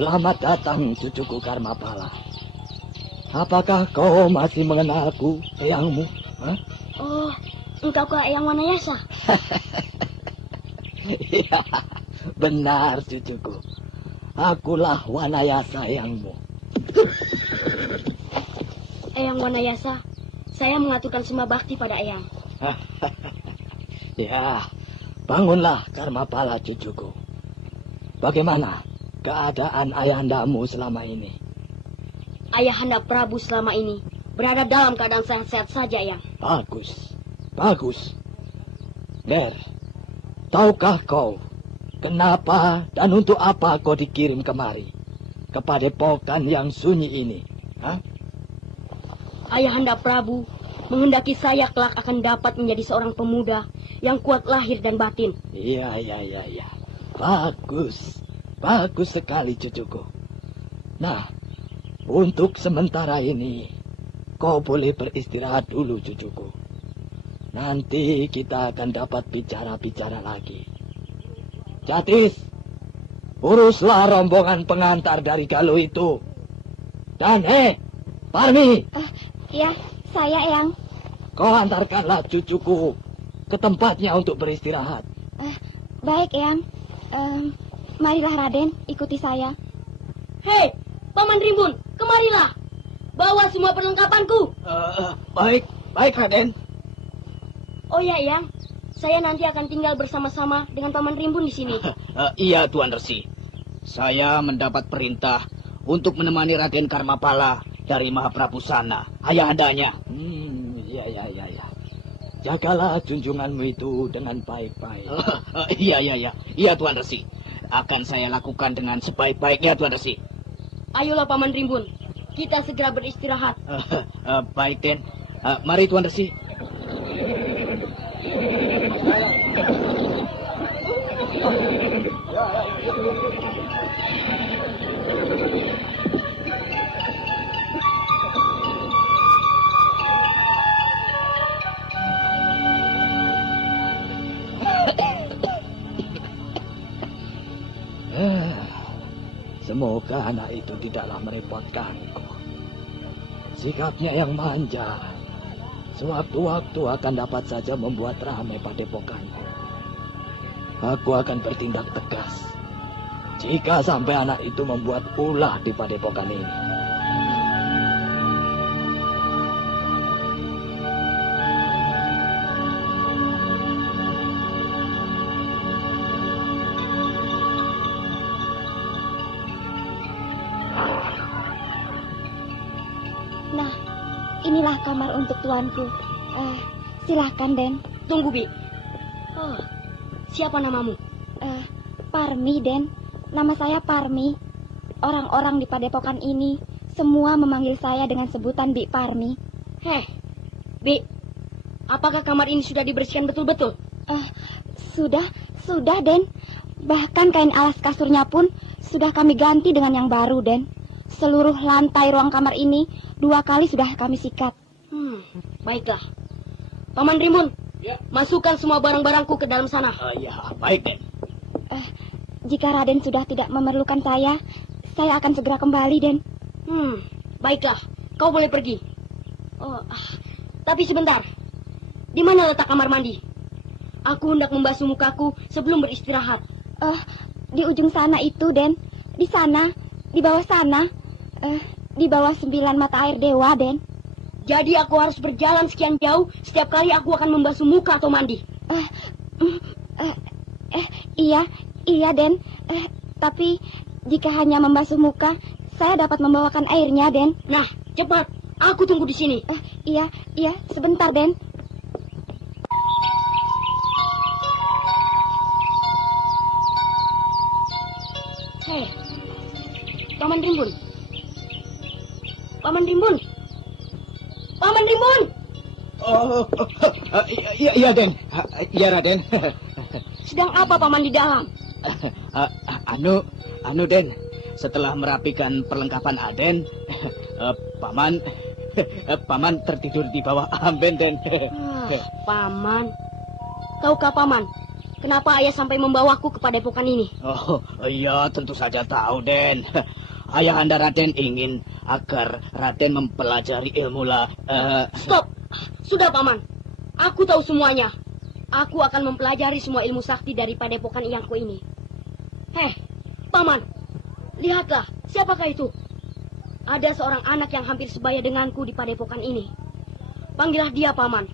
Selamat datang, cucuku Karmapala. Apakah kau masih mengenalku, eyangmu? Hah? Oh, engkau ke Eyang Wanayasa? Ya, benar cucuku. Akulah Wanayasa eyangmu. Eyang Wanayasa, saya mengaturkan sembah bakti pada Eyang. Ya, bangunlah Karmapala cucuku. Bagaimana keadaan ayahandamu selama ini? Ayahanda Prabu selama ini berada dalam keadaan sehat-sehat saja, Eyang. Bagus, bagus. Der, tahukah kau kenapa dan untuk apa kau dikirim kemari ke padepokan yang sunyi ini? Hah? Ayahanda Prabu menghendaki saya kelak akan dapat menjadi seorang pemuda yang kuat lahir dan batin. Iya. Bagus, bagus sekali cucuku. Nah, untuk sementara ini, kau boleh beristirahat dulu cucuku. Nanti kita akan dapat bicara-bicara lagi. Jatis, uruslah rombongan pengantar dari Galuh itu. Dan Parmi, Ya, saya Eyang. kau antarkanlah cucuku ke tempatnya untuk beristirahat. Baik Eyang. Marilah Raden, ikuti saya. Hei, Paman Rimbun, kemarilah. Bawa semua perlengkapanku. Baik Raden. Oh ya, Eyang. Saya nanti akan tinggal bersama-sama dengan Paman Rimbun di sini. Iya, Tuan Resi. Saya mendapat perintah untuk menemani Raden Karmapala dari Mahaprabu sana, ayahandanya. Iya. Jagalah junjunganmu itu dengan baik-baik. Iya, Tuan Resi. Akan saya lakukan dengan sebaik-baiknya, Tuan Resi. Ayolah, Paman Rimbun. Kita segera beristirahat. Baik, Den. Mari, Tuan Resi. Semoga anak itu tidaklah merepotkanku. Sikapnya yang manja, sewaktu-waktu akan dapat saja membuat ramai padepokanku. Aku akan bertindak tegas jika sampai anak itu membuat ulah di padepokan ini. Nah, inilah kamar untuk tuanku. Silahkan, Den. Tunggu, Bi. Oh, siapa namamu? Parmi, Den. Nama saya Parmi. Orang-orang di padepokan ini semua memanggil saya dengan sebutan Bi Parmi. Hei, Bi. Apakah kamar ini sudah dibersihkan betul-betul? Sudah, Den. Bahkan kain alas kasurnya pun sudah kami ganti dengan yang baru, Den. Seluruh lantai ruang kamar ini 2 kali sudah kami sikat. Baiklah. Paman Rimbun, masukkan semua barang-barangku ke dalam sana. Ya, baik, Den. Jika Raden sudah tidak memerlukan saya akan segera kembali, Den. Baiklah. Kau boleh pergi. Tapi sebentar. Di mana letak kamar mandi? Aku hendak membasuh mukaku sebelum beristirahat. Di ujung sana itu, Den. Di sana, di bawah sana. Di bawah 9 mata air dewa, Den. Jadi aku harus berjalan sekian jauh setiap kali aku akan membasuh muka atau mandi. Iya, Den. Tapi jika hanya membasuh muka, saya dapat membawakan airnya, Den. Nah, cepat. Aku tunggu di sini. Iya, sebentar, Den. Hei, Paman Rimbun. Paman Rimbun. Paman Rimbun. Iya, Den. Iya, Raden. Sedang apa Paman di dalam? Anu, Den. Setelah merapikan perlengkapan Aden, Paman tertidur di bawah amben, Den. Paman. Tahukah Paman, kenapa ayah sampai membawaku ke padepokan ini? Oh, iya, tentu saja tahu, Den. Ayahanda Raden ingin agar Raden mempelajari ilmu Stop! Sudah, Paman. Aku tahu semuanya. Aku akan mempelajari semua ilmu sakti dari padepokan Eyangku ini. Heh, Paman. Lihatlah, siapakah itu? Ada seorang anak yang hampir sebaya denganku di padepokan ini. Panggillah dia, Paman.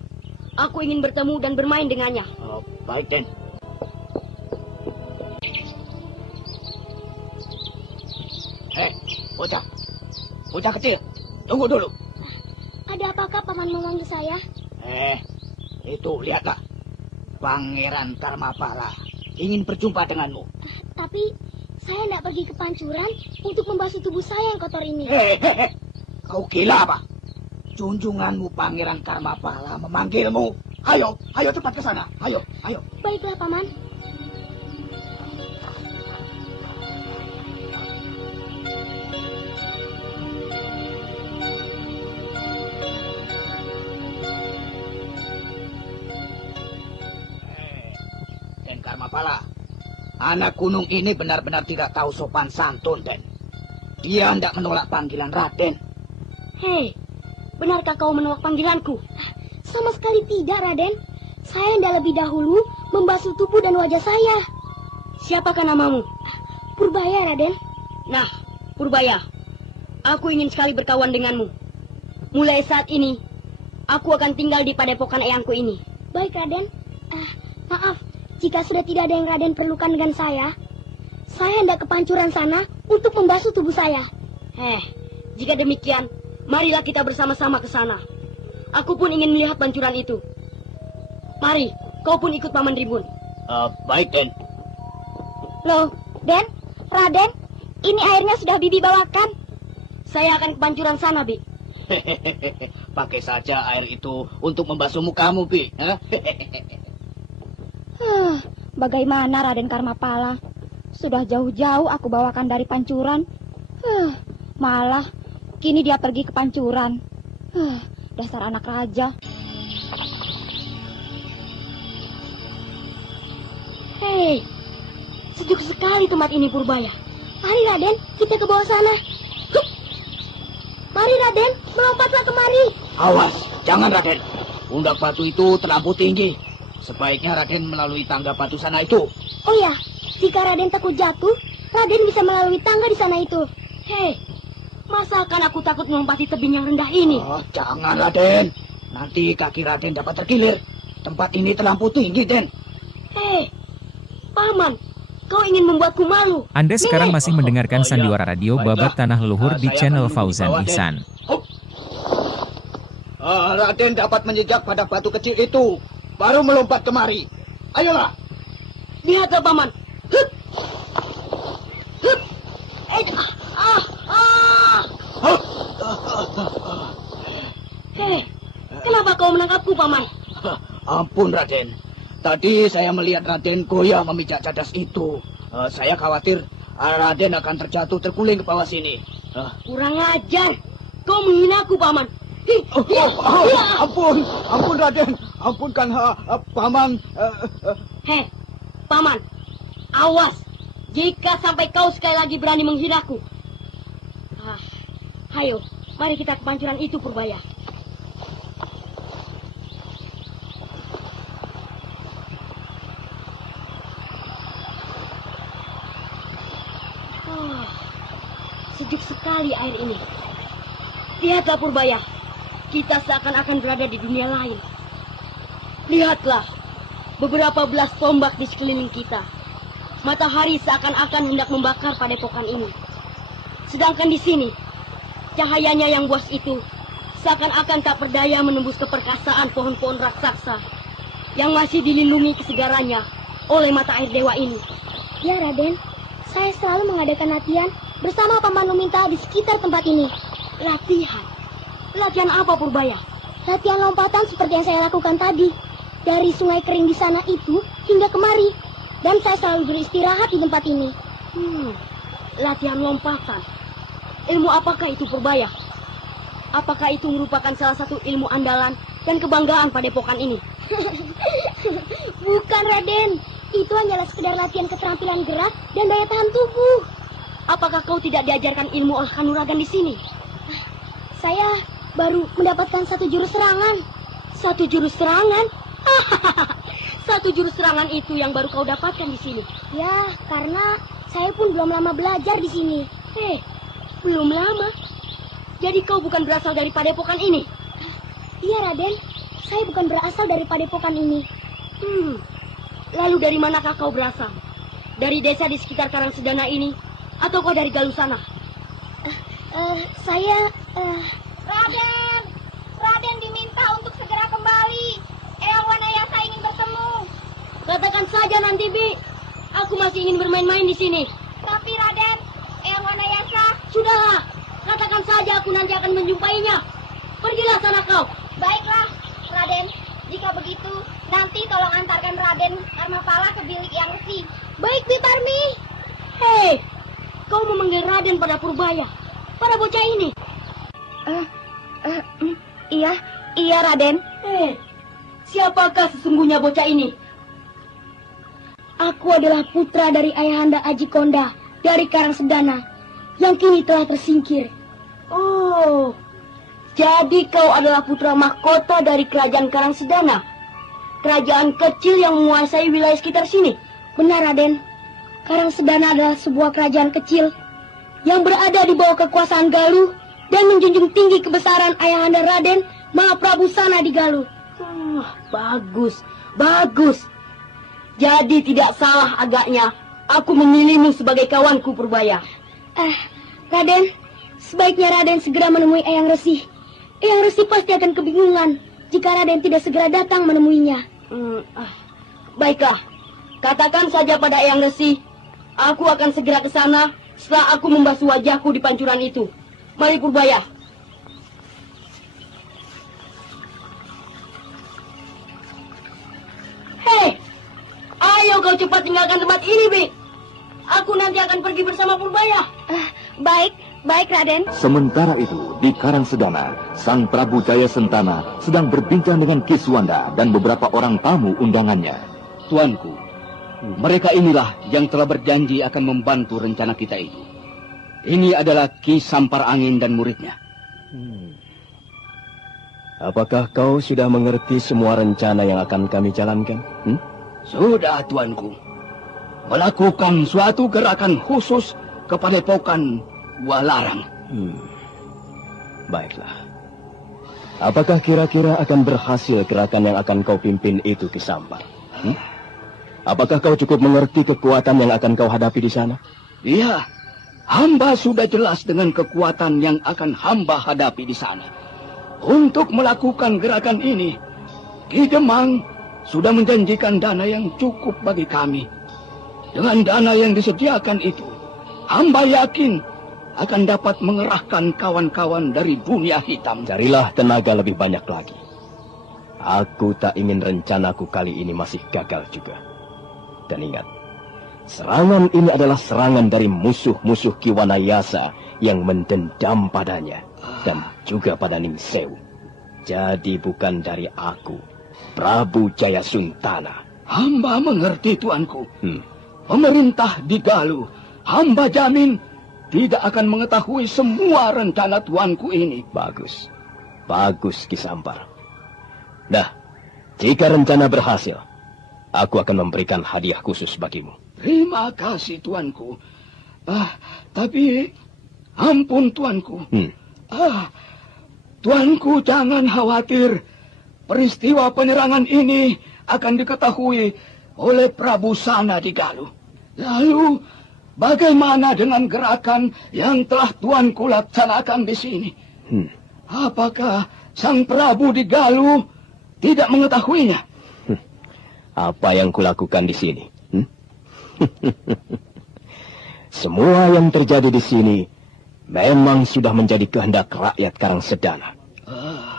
Aku ingin bertemu dan bermain dengannya. Oh, baik, Den. Bocah. Bocah kecil. Tunggu dulu. Ada apakah Paman memanggil saya? Itu lihatlah. Pangeran Karmapala ingin berjumpa denganmu. Tapi saya tidak pergi ke pancuran untuk membasuh tubuh saya yang kotor ini. Kau gila apa? Junjunganmu Pangeran Karmapala memanggilmu. Ayo cepat ke sana. Ayo. Baiklah, Paman. Den Karmapala, anak gunung ini benar-benar tidak tahu sopan santun, Den. Dia hendak menolak panggilan Raden. Hei, benarkah kau menolak panggilanku? Sama sekali tidak, Raden. Saya hendak lebih dahulu membasuh tubuh dan wajah saya. Siapakah namamu? Purbaya, Raden. Nah, Purbaya, aku ingin sekali berkawan denganmu. Mulai saat ini, aku akan tinggal di padepokan eyangku ini. Baik, Raden. Maaf, jika sudah tidak ada yang Raden perlukan dengan saya hendak ke pancuran sana untuk membasuh tubuh saya. Jika demikian, marilah kita bersama-sama ke sana. Aku pun ingin melihat pancuran itu. Mari, kau pun ikut Paman Tribun. Baik, Den. Loh, Den, Raden, ini airnya sudah Bibi bawakan. Saya akan ke pancuran sana, Bi. Pakai saja air itu untuk membasuh mukamu, Bi. Bagaimana Raden Karmapala? Sudah jauh-jauh aku bawakan dari pancuran. Malah, kini dia pergi ke pancuran. Dasar anak raja. Hei, sejuk sekali tempat ini, Purbaya. Mari, Raden, kita ke bawah sana. Hup. Mari, Raden, melompatlah kemari. Awas, jangan, Raden. Pundak batu itu terlampau tinggi. Sebaiknya Raden melalui tangga batu sana itu. Oh ya, jika Raden takut jatuh, Raden bisa melalui tangga di sana itu. Hei, masakan aku takut melompati tebing yang rendah ini? Oh, jangan, Raden. Nanti kaki Raden dapat terkilir. Tempat ini terlampau tinggi, Den. Hei, Paman, kau ingin membuatku malu. Anda sekarang masih mendengarkan Sandiwara Radio Babat Tanah Leluhur di channel Fauzan Ihsan. Raden dapat menjejak pada batu kecil itu, baru melompat kemari. Ayolah. Lihatlah, Paman. Hup. Hup. Hei, kenapa kau menangkapku, Paman? Ampun, Raden. Tadi saya melihat Raden goyah memijak cadas itu. Saya khawatir Raden akan terjatuh terguling ke bawah sini. Kurang ajar. Kau menghinaku, Paman. Ampun, Raden. Ampunkan Paman. Hei, Paman. Awas. Jika sampai kau sekali lagi berani menghinaku. Hayo, mari kita ke pancuran itu, Purbaya. Sejuk sekali air ini. Lihatlah, Purbaya. Kita seakan-akan berada di dunia lain. Lihatlah, beberapa belas tombak di sekeliling kita. Matahari seakan-akan hendak membakar padepokan ini. Sedangkan di sini, cahayanya yang buas itu seakan-akan tak berdaya menembus keperkasaan pohon-pohon raksasa yang masih dilindungi kesegarannya oleh mata air dewa ini. Ya, Raden. Saya selalu mengadakan latihan bersama Paman Luminta di sekitar tempat ini. Latihan? Latihan apa, Purbaya? Latihan lompatan seperti yang saya lakukan tadi. Dari sungai kering di sana itu hingga kemari. Dan saya selalu beristirahat di tempat ini. Latihan lompatan. Ilmu apakah itu, Purbaya? Apakah itu merupakan salah satu ilmu andalan dan kebanggaan padepokan ini? Bukan, Raden. Itu hanyalah sekedar latihan keterampilan gerak dan daya tahan tubuh. Apakah kau tidak diajarkan ilmu oleh kanuragan di sini? Saya baru mendapatkan 1 jurus serangan. 1 jurus serangan? Satu jurus serangan itu yang baru kau dapatkan di sini. Ya, karena saya pun belum lama belajar di sini. Belum lama? Jadi kau bukan berasal dari padepokan ini? Iya, Raden. Saya bukan berasal dari padepokan ini. Lalu dari manakah kau berasal? Dari desa di sekitar Karangsedana ini? Atau kau dari Galuh sana? Saya... Raden diminta untuk segera kembali. Eyang Wanayasa ingin bertemu. Katakan saja nanti, Bi. Aku masih ingin bermain-main di sini. Tapi Raden, Eyang Wanayasa... Sudahlah, katakan saja aku nanti akan menjumpainya. Pergilah sana kau. Baiklah, Raden. Jika begitu, nanti tolong antarkan Raden Karmapala ke bilik Yang Resi. Baik, Biparmi. Hei, kau memanggil Raden pada Purbaya, pada bocah ini. Iya, Raden. Siapakah sesungguhnya bocah ini? Aku adalah putra dari Ayahanda Aji Konda dari Karangsedana yang kini telah tersingkir. Oh, jadi kau adalah putra mahkota dari kerajaan Karangsedana, kerajaan kecil yang menguasai wilayah sekitar sini. Benar, Raden. Karangsedana adalah sebuah kerajaan kecil yang berada di bawah kekuasaan Galuh dan menjunjung tinggi kebesaran Ayahanda Raden Mahaprabu Sana di Galuh. Bagus, bagus. Jadi tidak salah agaknya aku memilihmu sebagai kawanku Purbaya. Raden, sebaiknya Raden segera menemui Eyang Resi. Eyang Resi pasti akan kebingungan jika Raden tidak segera datang menemuinya. Baiklah, katakan saja pada Eyang Resi, aku akan segera ke sana setelah aku membasuh wajahku di pancuran itu. Mari Purbaya. Hei, ayo kau cepat tinggalkan tempat ini, Bi. Aku nanti akan pergi bersama Purbaya. Baik, Raden. Sementara itu, di Karangsedana, Sang Prabu Jaya Sentana sedang berbincang dengan Kiswanda dan beberapa orang tamu undangannya. Tuanku, mereka inilah yang telah berjanji akan membantu rencana kita itu. Ini adalah Ki Sampar Angin dan muridnya. Apakah kau sudah mengerti semua rencana yang akan kami jalankan? Sudah, tuanku. Melakukan suatu gerakan khusus ke padepokan Buah Larang. Baiklah. Apakah kira-kira akan berhasil gerakan yang akan kau pimpin itu, Ki Sampar? Apakah kau cukup mengerti kekuatan yang akan kau hadapi di sana? Iya, hamba sudah jelas dengan kekuatan yang akan hamba hadapi di sana. Untuk melakukan gerakan ini, Ki Demang sudah menjanjikan dana yang cukup bagi kami. Dengan dana yang disediakan itu, hamba yakin akan dapat mengerahkan kawan-kawan dari dunia hitam. Carilah tenaga lebih banyak lagi. Aku tak ingin rencanaku kali ini masih gagal juga. Dan ingat, serangan ini adalah serangan dari musuh-musuh Ki Wanayasa yang mendendam padanya dan juga pada Ningsewu. Jadi bukan dari aku, Prabu Jaya Suntana. Hamba mengerti, tuanku. Pemerintah di Galuh, hamba jamin tidak akan mengetahui semua rencana tuanku ini. Bagus. Bagus, Ki Sampar. Nah, jika rencana berhasil, aku akan memberikan hadiah khusus bagimu. Terima kasih, tuanku. Tapi ampun, tuanku. Tuanku jangan khawatir. Peristiwa penyerangan ini akan diketahui oleh Prabu Sana di Galuh. Lalu, bagaimana dengan gerakan yang telah tuanku laksanakan di sini? Apakah Sang Prabu di Galuh tidak mengetahuinya? Apa yang kulakukan di sini? Semua yang terjadi di sini memang sudah menjadi kehendak rakyat Karangsedana.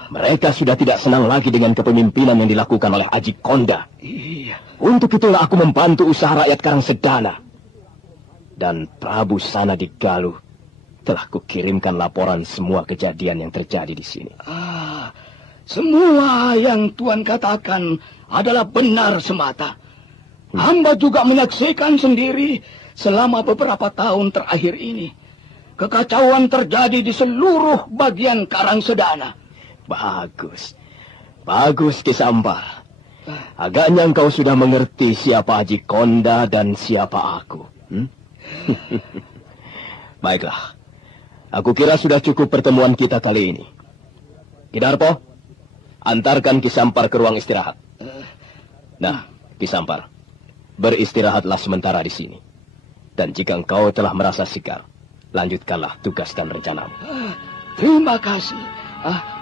Mereka sudah tidak senang lagi dengan kepemimpinan yang dilakukan oleh Aji Konda. Iya. Untuk itulah aku membantu usaha rakyat Karangsedana. Dan Prabu Sana di Galuh telah kukirimkan laporan semua kejadian yang terjadi di sini. Semua yang tuan katakan adalah benar semata. Hamba juga menyaksikan sendiri selama beberapa tahun terakhir ini. Kekacauan terjadi di seluruh bagian Karangsedana. Bagus. Bagus, Ki Sampar. Agaknya engkau sudah mengerti siapa Haji Konda dan siapa aku. Baiklah. Aku kira sudah cukup pertemuan kita kali ini. Ki Darpo, antarkan Ki Sampar ke ruang istirahat. Nah, Ki Sampar, beristirahatlah sementara di sini. Dan jika engkau telah merasa sigar, lanjutkanlah tugas dan rencanamu. Terima kasih.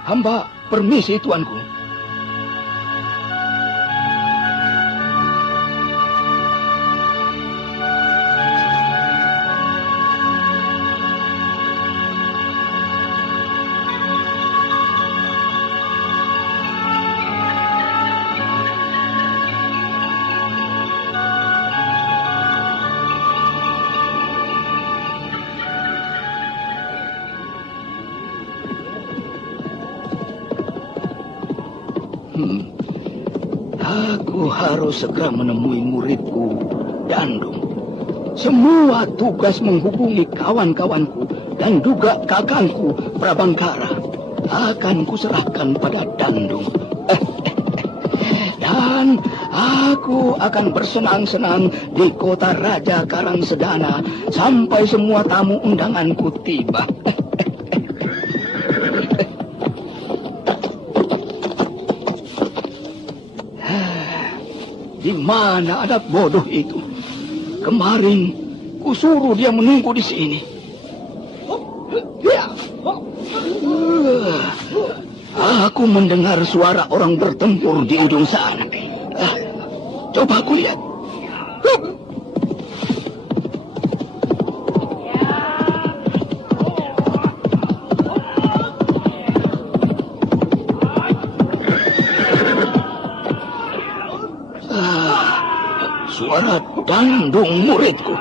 Hamba permisi, tuanku. Aku harus segera menemui muridku, Dandung. Semua tugas menghubungi kawan-kawanku dan juga kakangku, Prabangkara, akan kuserahkan pada Dandung. Dan aku akan bersenang-senang di kota Raja Karangsedana sampai semua tamu undanganku tiba. Di mana anak bodoh itu? Kemarin kusuruh dia menunggu di sini. Aku mendengar suara orang bertempur di ujung sana. Coba aku lihat. Suara Dandung muridku.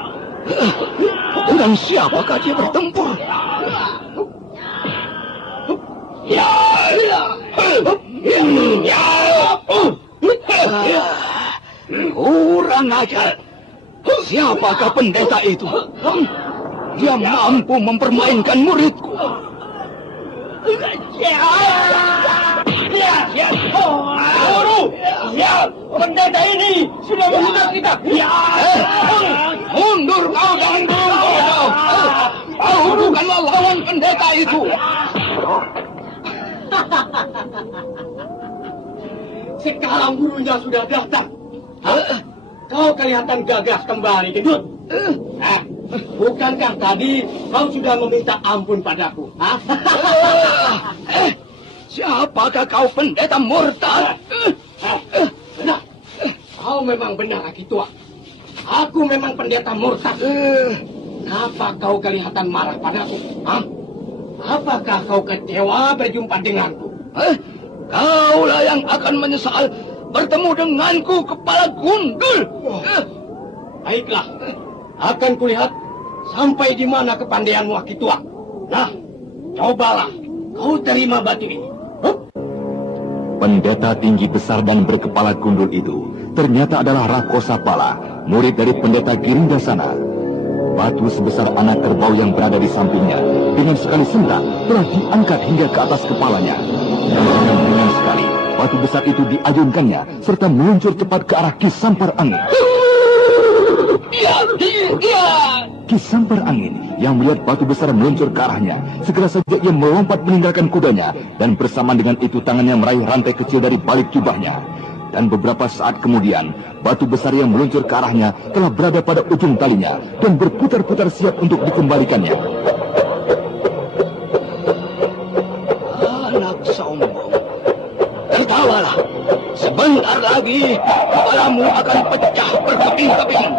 Dengan siapakah dia bertempur? Kurang ajar. Siapakah pendeta itu? Dia mampu mempermainkan muridku. Guru, pendeta ini sudah mengundang kita. Mundur kau, Dandung. Kau bukanlah lawan pendeta itu. Sekarang gurunya sudah datang. Kau kelihatan gagah kembali, Gendut. Bukankah tadi kau sudah meminta ampun padaku? Siapakah kau, pendeta murtad? Nah, kau memang benar, Aki Tua. Aku memang pendeta murtad. Kenapa kau kelihatan marah padaku? Apakah kau kecewa berjumpa denganku? Kaulah yang akan menyesal bertemu denganku, kepala gundul. Baiklah, akan kulihat sampai di mana kepandaianmu, Aki Tua. Nah, cobalah kau terima batu ini. Pendeta tinggi besar dan berkepala gundul itu ternyata adalah Rakosa Pala, murid dari pendeta Giringasana. Batu sebesar anak kerbau yang berada di sampingnya dengan sekali sentak telah diangkat hingga ke atas kepalanya. Dan dengan sekali batu besar itu diayunkannya serta meluncur cepat ke arah Ki Sampar Angin. Ki Sampar Angin yang melihat batu besar meluncur ke arahnya, segera saja ia melompat meninggalkan kudanya dan bersamaan dengan itu tangannya meraih rantai kecil dari balik jubahnya. Dan beberapa saat kemudian, batu besar yang meluncur ke arahnya telah berada pada ujung talinya dan berputar-putar siap untuk dikembalikannya. Anak sombong, tertawalah. Sebentar lagi kepalamu akan pecah berkeping-keping.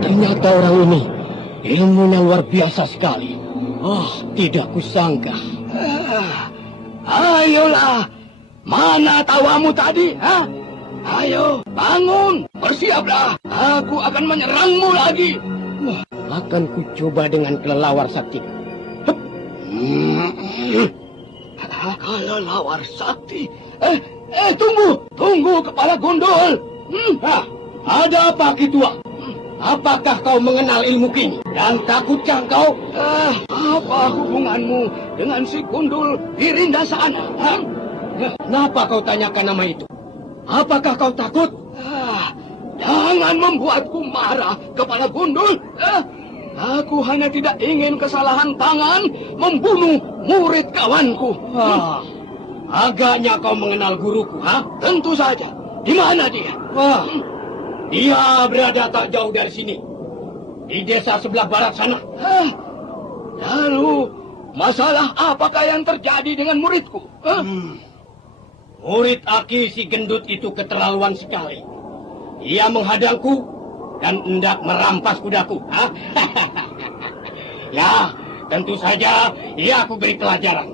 Ternyata orang ini ilmunya luar biasa sekali. Tidak kusangka. Ayolah, mana tawamu tadi? Ayo, bangun, bersiaplah. Aku akan menyerangmu lagi. Akan kucoba dengan kelelawar sakti. Kelelawar sakti. Tunggu kepala gundul. Ada apa Kitua? Apakah kau mengenal ilmu kini? Dan takutkah kau? Apa hubunganmu dengan si gundul di Rindasana? Kenapa kau tanyakan nama itu? Apakah kau takut? Jangan membuatku marah, kepala gundul. Aku hanya tidak ingin kesalahan tangan membunuh murid kawanku. Agaknya kau mengenal guruku, Tentu saja. Di mana dia? Dia berada tak jauh dari sini. Di desa sebelah barat sana. Lalu, masalah apakah yang terjadi dengan muridku? Murid Aki si gendut itu keterlaluan sekali. Ia menghadangku dan hendak merampas kudaku. Ya, tentu saja ia aku beri pelajaran.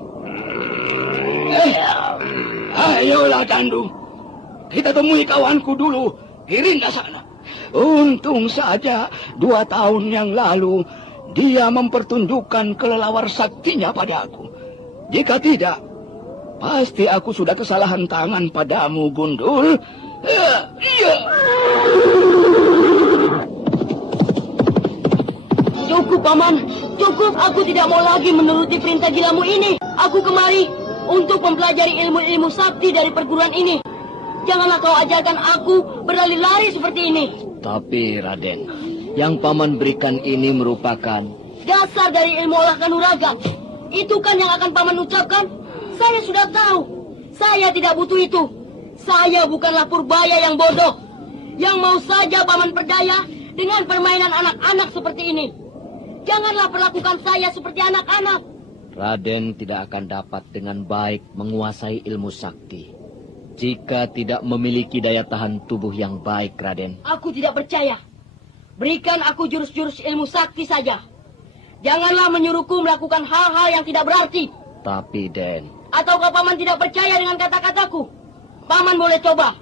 Ayolah Dandu, kita temui kawanku dulu di Rindasana. Untung saja 2 tahun yang lalu dia mempertunjukkan kelelawar saktinya padaku. Jika tidak, pasti aku sudah kesalahan tangan padamu, Gundul. Cukup, Paman. Cukup, aku tidak mau lagi menuruti perintah gilamu ini. Aku kemari untuk mempelajari ilmu-ilmu sakti dari perguruan ini. Janganlah kau ajarkan aku berlari-lari seperti ini. Tapi Raden, yang Paman berikan ini merupakan dasar dari ilmu olah kanuragan. Itu kan yang akan Paman ucapkan. Saya sudah tahu. Saya tidak butuh itu. Saya bukanlah Purbaya yang bodoh, yang mau saja Paman berdaya dengan permainan anak-anak seperti ini. Janganlah perlakukan saya seperti anak-anak. Raden tidak akan dapat dengan baik menguasai ilmu sakti jika tidak memiliki daya tahan tubuh yang baik, Raden. Aku tidak percaya. Berikan aku jurus-jurus ilmu sakti saja. Janganlah menyuruhku melakukan hal-hal yang tidak berarti. Tapi, Den... Ataukah Paman tidak percaya dengan kata-kataku? Paman boleh coba.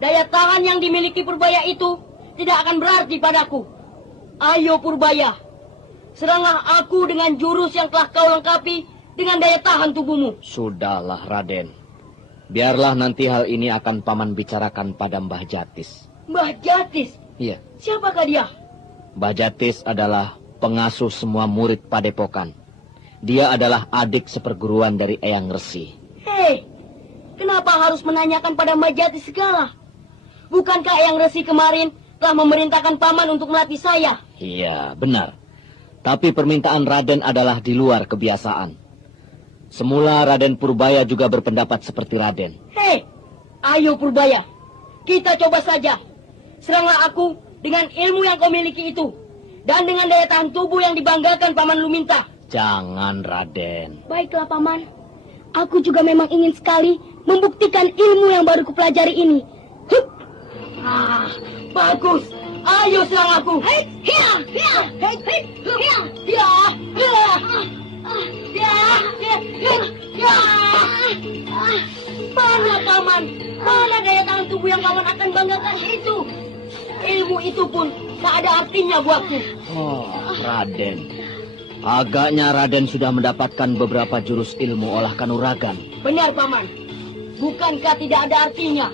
Daya tahan yang dimiliki Purbaya itu tidak akan berarti padaku. Ayo Purbaya, seranglah aku dengan jurus yang telah kau lengkapi dengan daya tahan tubuhmu. Sudahlah, Raden. Biarlah nanti hal ini akan Paman bicarakan pada Mbah Jatis. Mbah Jatis? Iya. Siapakah dia? Mbah Jatis adalah pengasuh semua murid padepokan. Dia adalah adik seperguruan dari Eyang Resi. Hei, kenapa harus menanyakan pada Mbah Jatis segala? Bukankah Eyang Resi kemarin telah memerintahkan Paman untuk melatih saya? Iya, benar. Tapi permintaan Raden adalah di luar kebiasaan. Semula Raden Purbaya juga berpendapat seperti Raden. Hei, ayo Purbaya, kita coba saja. Seranglah aku dengan ilmu yang kau miliki itu. Dan dengan daya tahan tubuh yang dibanggakan Paman Luminta. Jangan, Raden. Baiklah, Paman. Aku juga memang ingin sekali membuktikan ilmu yang baru kupelajari ini. Bagus. Ayo serang aku. Mana Paman? Mana daya tahan tubuh yang Paman akan banggakan itu? Ilmu itu pun tak ada artinya buatku. Raden. Agaknya Raden sudah mendapatkan beberapa jurus ilmu olah kanuragan. Benar, Paman. Bukankah tidak ada artinya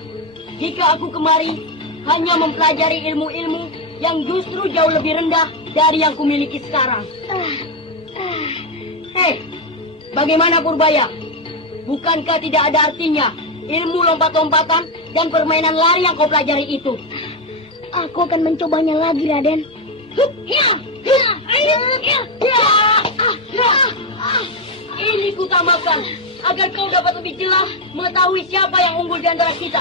jika aku kemari hanya mempelajari ilmu-ilmu yang justru jauh lebih rendah dari yang kumiliki sekarang? Hei, bagaimana Purbaya? Bukankah tidak ada artinya ilmu lompat-lompatan dan permainan lari yang kau pelajari itu? Aku akan mencobanya lagi, Raden. Ini kutambahkan agar kau dapat lebih jelas mengetahui siapa yang unggul di antara kita.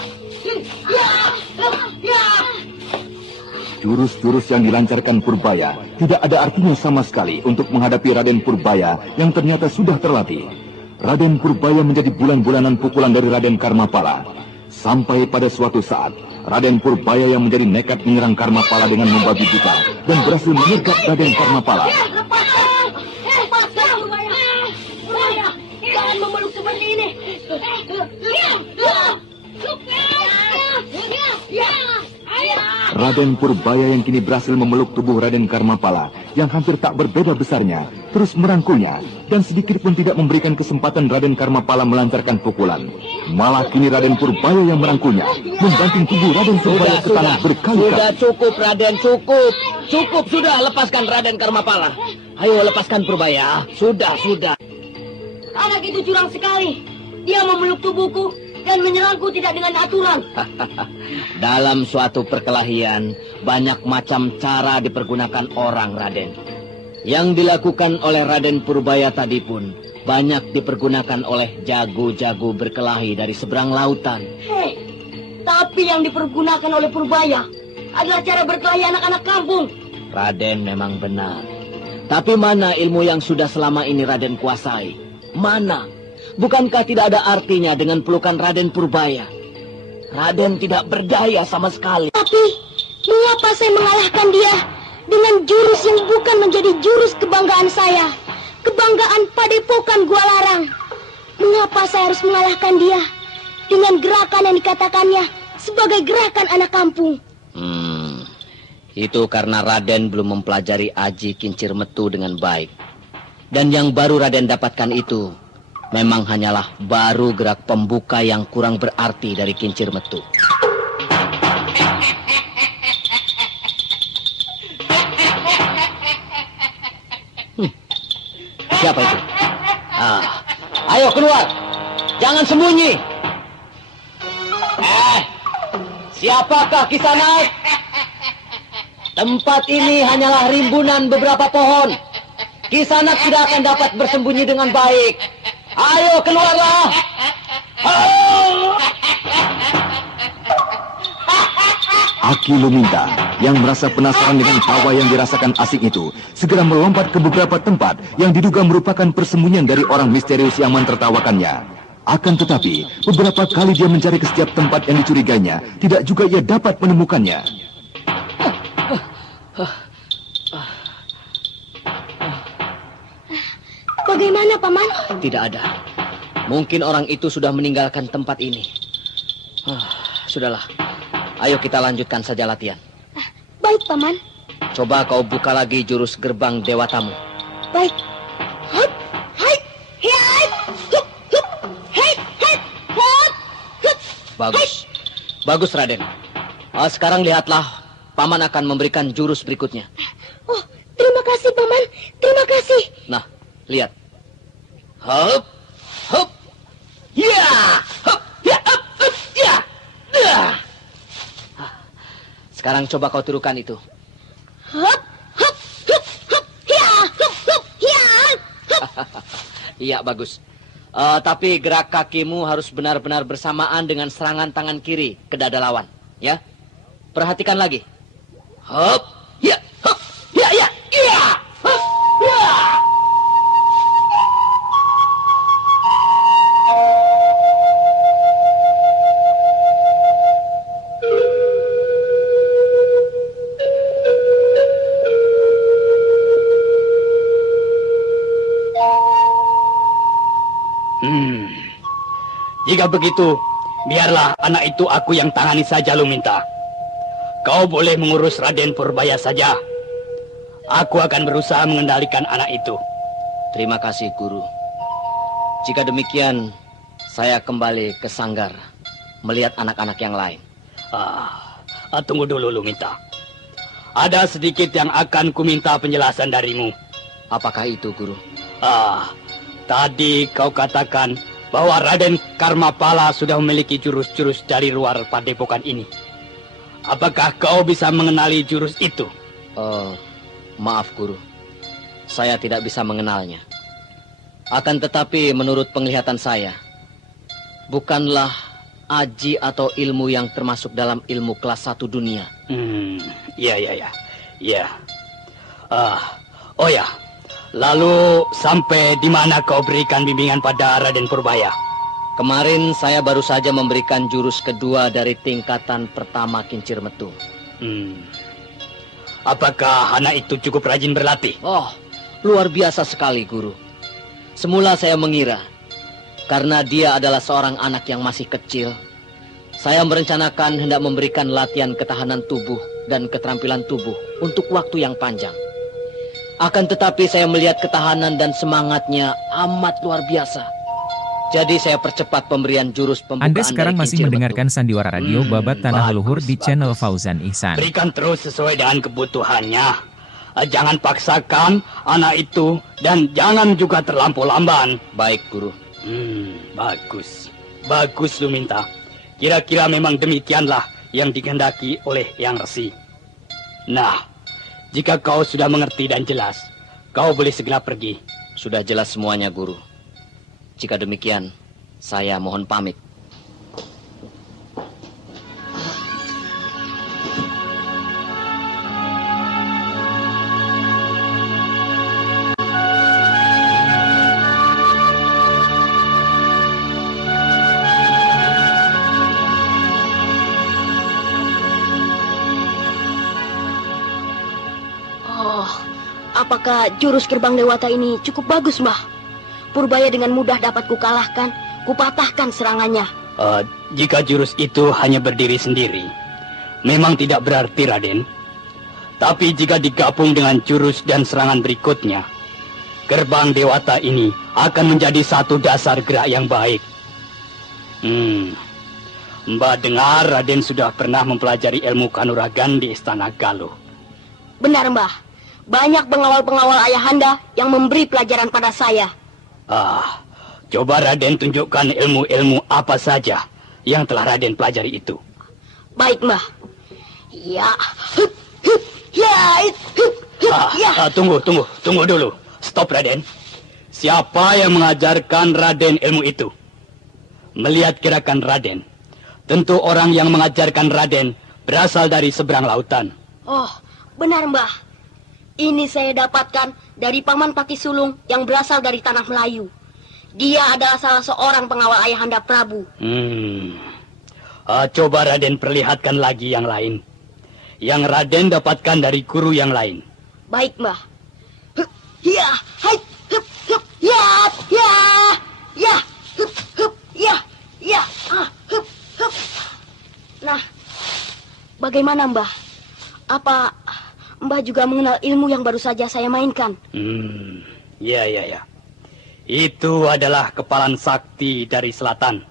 Jurus-jurus yang dilancarkan Purbaya tidak ada artinya sama sekali untuk menghadapi Raden Purbaya yang ternyata sudah terlatih. Raden Purbaya menjadi bulan-bulanan pukulan dari Raden Karmapala. Sampai pada suatu saat, Raden Purbaya yang menjadi nekat menyerang Karmapala dengan membabi buta dan berhasil menyergap Raden Karmapala. Lepaskan Purbaya! Jangan memeluk seperti ini! Raden Purbaya yang kini berhasil memeluk tubuh Raden Karmapala yang hampir tak berbeda besarnya, terus merangkulnya dan sedikit pun tidak memberikan kesempatan Raden Karmapala melancarkan pukulan. Malah kini Raden Purbaya yang merangkulnya, membanting tubuh Raden Purbaya ke tanah berkali-kali. Sudah cukup, Raden, cukup. Cukup sudah, lepaskan Raden Karmapala. Ayo lepaskan Purbaya. Sudah. Anak itu curang sekali. Dia memeluk tubuhku dan menyerangku tidak dengan aturan. Dalam suatu perkelahian, banyak macam cara dipergunakan orang, Raden. Yang dilakukan oleh Raden Purbaya tadi pun banyak dipergunakan oleh jago-jago berkelahi dari seberang lautan. Hei, tapi yang dipergunakan oleh Purbaya adalah cara berkelahi anak-anak kampung. Raden memang benar. Tapi mana ilmu yang sudah selama ini Raden kuasai? Mana? Bukankah tidak ada artinya dengan pelukan Raden Purbaya? Raden tidak berdaya sama sekali. Tapi, mengapa saya mengalahkan dia dengan jurus yang bukan menjadi jurus kebanggaan saya? Kebanggaan Padepokan Gualarang. Mengapa saya harus mengalahkan dia dengan gerakan yang dikatakannya sebagai gerakan anak kampung? Itu karena Raden belum mempelajari aji kincir metu dengan baik. Dan yang baru Raden dapatkan itu memang hanyalah baru gerak pembuka yang kurang berarti dari kincir metu. Siapa itu? Ayo keluar. Jangan sembunyi. Siapakah Kisanak? Tempat ini hanyalah rimbunan beberapa pohon. Kisanak tidak akan dapat bersembunyi dengan baik. Ayo keluarlah. Aki Luminta yang merasa penasaran dengan tawa yang dirasakan asing itu segera melompat ke beberapa tempat yang diduga merupakan persembunyian dari orang misterius yang mentertawakannya. Akan tetapi, beberapa kali dia mencari ke setiap tempat yang dicurigainya, tidak juga ia dapat menemukannya. Bagaimana, Paman? Tidak ada. Mungkin orang itu sudah meninggalkan tempat ini. Sudahlah. Ayo kita lanjutkan saja latihan. Baik, Paman. Coba kau buka lagi jurus gerbang Dewa Tamu. Baik. Hup, hai, hai, hup, hup, hai, hai, hup, hup. Bagus. Bagus, Raden. Sekarang lihatlah. Paman akan memberikan jurus berikutnya. Oh, terima kasih, Paman. Terima kasih. Nah, lihat. Hup, hup, ya, hup, ya, hup, hup, ya, Sekarang coba kau turukan itu. Hup, hup, hup, hup, ya, hup, hup, ya. Iya, bagus. Tapi gerak kakimu harus benar-benar bersamaan dengan serangan tangan kiri ke dada lawan. Ya, perhatikan lagi. Hup, ya, hup, ya, ya, ya, hup, ya. Jika begitu, biarlah anak itu aku yang tangani saja, Luminta. Kau boleh mengurus Raden Purbaya saja. Aku akan berusaha mengendalikan anak itu. Terima kasih, Guru. Jika demikian, saya kembali ke sanggar melihat anak-anak yang lain. Tunggu dulu, Luminta. Ada sedikit yang akan kuminta penjelasan darimu. Apakah itu, Guru? Tadi kau katakan bahwa Raden Karmapala sudah memiliki jurus-jurus dari luar padepokan ini. Apakah kau bisa mengenali jurus itu? Maaf, Guru. Saya tidak bisa mengenalnya. Akan tetapi menurut penglihatan saya, bukanlah aji atau ilmu yang termasuk dalam ilmu kelas 1 dunia. Iya. Oh ya. Lalu sampai di mana kau berikan bimbingan pada Raden Purbaya? Kemarin saya baru saja memberikan jurus kedua dari tingkatan pertama kincir metu. Apakah anak itu cukup rajin berlatih? Oh, luar biasa sekali, Guru. Semula saya mengira, karena dia adalah seorang anak yang masih kecil, saya merencanakan hendak memberikan latihan ketahanan tubuh dan keterampilan tubuh untuk waktu yang panjang. Akan tetapi saya melihat ketahanan dan semangatnya amat luar biasa. Jadi saya percepat pemberian jurus pembukaan. Anda sekarang dari masih kincir mendengarkan Sandiwara Radio Babat Tanah bagus, Leluhur di bagus. channel Fauzan Ihsan. Berikan terus sesuai dengan kebutuhannya. Jangan paksakan anak itu dan jangan juga terlampau lamban. Baik, Guru. Bagus. Bagus lu minta. Kira-kira memang demikianlah yang dikehendaki oleh Yang Resi. Nah, jika kau sudah mengerti dan jelas, kau boleh segera pergi. Sudah jelas semuanya, Guru. Jika demikian, saya mohon pamit. Oh, apakah jurus gerbang dewata ini cukup bagus, Mbah? Purbaya dengan mudah dapat kukalahkan, kupatahkan serangannya. Jika jurus itu hanya berdiri sendiri, memang tidak berarti, Raden. Tapi jika digabung dengan jurus dan serangan berikutnya, gerbang dewata ini akan menjadi satu dasar gerak yang baik. Mbak dengar Raden sudah pernah mempelajari ilmu kanuragan di Istana Galuh. Benar, Mbah. Banyak pengawal-pengawal ayahanda yang memberi pelajaran pada saya. Coba Raden tunjukkan ilmu-ilmu apa saja yang telah Raden pelajari itu. Baik, Mbah. Ya. Ya. Tunggu dulu. Stop, Raden. Siapa yang mengajarkan Raden ilmu itu? Melihat gerakan Raden, tentu orang yang mengajarkan Raden berasal dari seberang lautan. Oh, benar, Mbah. Ini saya dapatkan dari Paman Pati Sulung yang berasal dari tanah Melayu. Dia adalah salah seorang pengawal ayahanda Prabu. Coba Raden perlihatkan lagi yang lain. Yang Raden dapatkan dari guru yang lain. Baik, Mbah. Ya, hai, ya, ya, ya, ya, ya, Nah, bagaimana, Mbah? Apa Mbah juga mengenal ilmu yang baru saja saya mainkan? Ya. Itu adalah kepalan sakti dari selatan.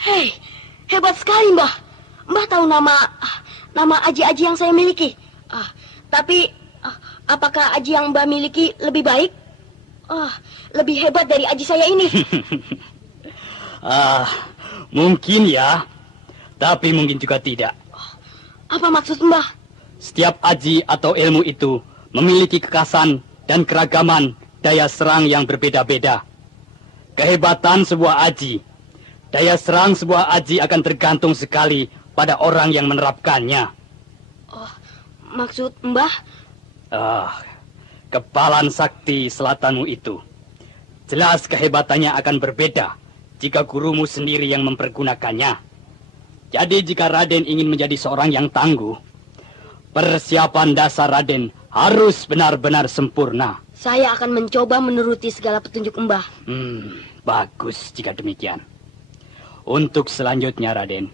Hei, hebat sekali, Mbah. Mbah tahu nama aji-aji yang saya miliki. Tapi apakah aji yang Mbah miliki lebih baik? Lebih hebat dari aji saya ini. Mungkin ya, tapi mungkin juga tidak. Apa maksud Mbah? Setiap aji atau ilmu itu memiliki kekhasan dan keragaman daya serang yang berbeda-beda. Kehebatan sebuah aji, daya serang sebuah aji akan tergantung sekali pada orang yang menerapkannya. Maksud Mbah? Kepalan sakti selatanmu itu. Jelas kehebatannya akan berbeda jika gurumu sendiri yang mempergunakannya. Jadi jika Raden ingin menjadi seorang yang tangguh, persiapan dasar Raden harus benar-benar sempurna. Saya akan mencoba menuruti segala petunjuk Mbah. Bagus jika demikian. Untuk selanjutnya, Raden,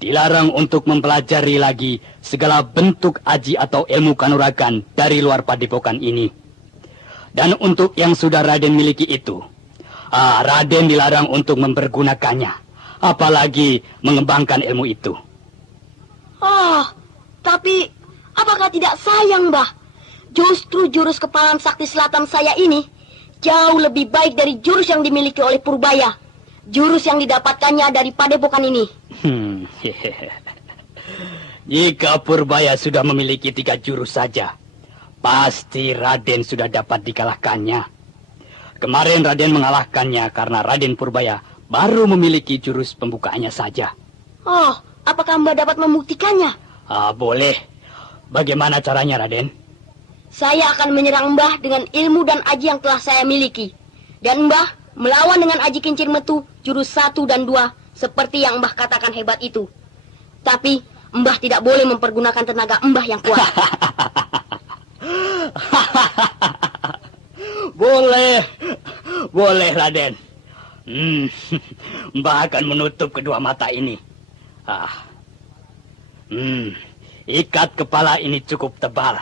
dilarang untuk mempelajari lagi segala bentuk aji atau ilmu kanuragan dari luar padepokan ini. Dan untuk yang sudah Raden miliki itu, Raden dilarang untuk mempergunakannya, apalagi mengembangkan ilmu itu. Tapi apakah tidak sayang, Mbah? Justru jurus kepalan sakti selatan saya ini jauh lebih baik dari jurus yang dimiliki oleh Purbaya. Jurus yang didapatkannya dari padepokan ini. Jika Purbaya sudah memiliki 3 jurus saja, pasti Raden sudah dapat dikalahkannya. Kemarin Raden mengalahkannya karena Raden Purbaya baru memiliki jurus pembukaannya saja. Apakah Mbah dapat membuktikannya? Boleh. Bagaimana caranya, Raden? Saya akan menyerang Mbah dengan ilmu dan aji yang telah saya miliki. Dan Mbah melawan dengan aji kincir metu jurus 1 dan 2 seperti yang Mbah katakan hebat itu. Tapi Mbah tidak boleh mempergunakan tenaga Mbah yang kuat. Boleh, Raden. Mbah akan menutup kedua mata ini. ikat kepala ini cukup tebal.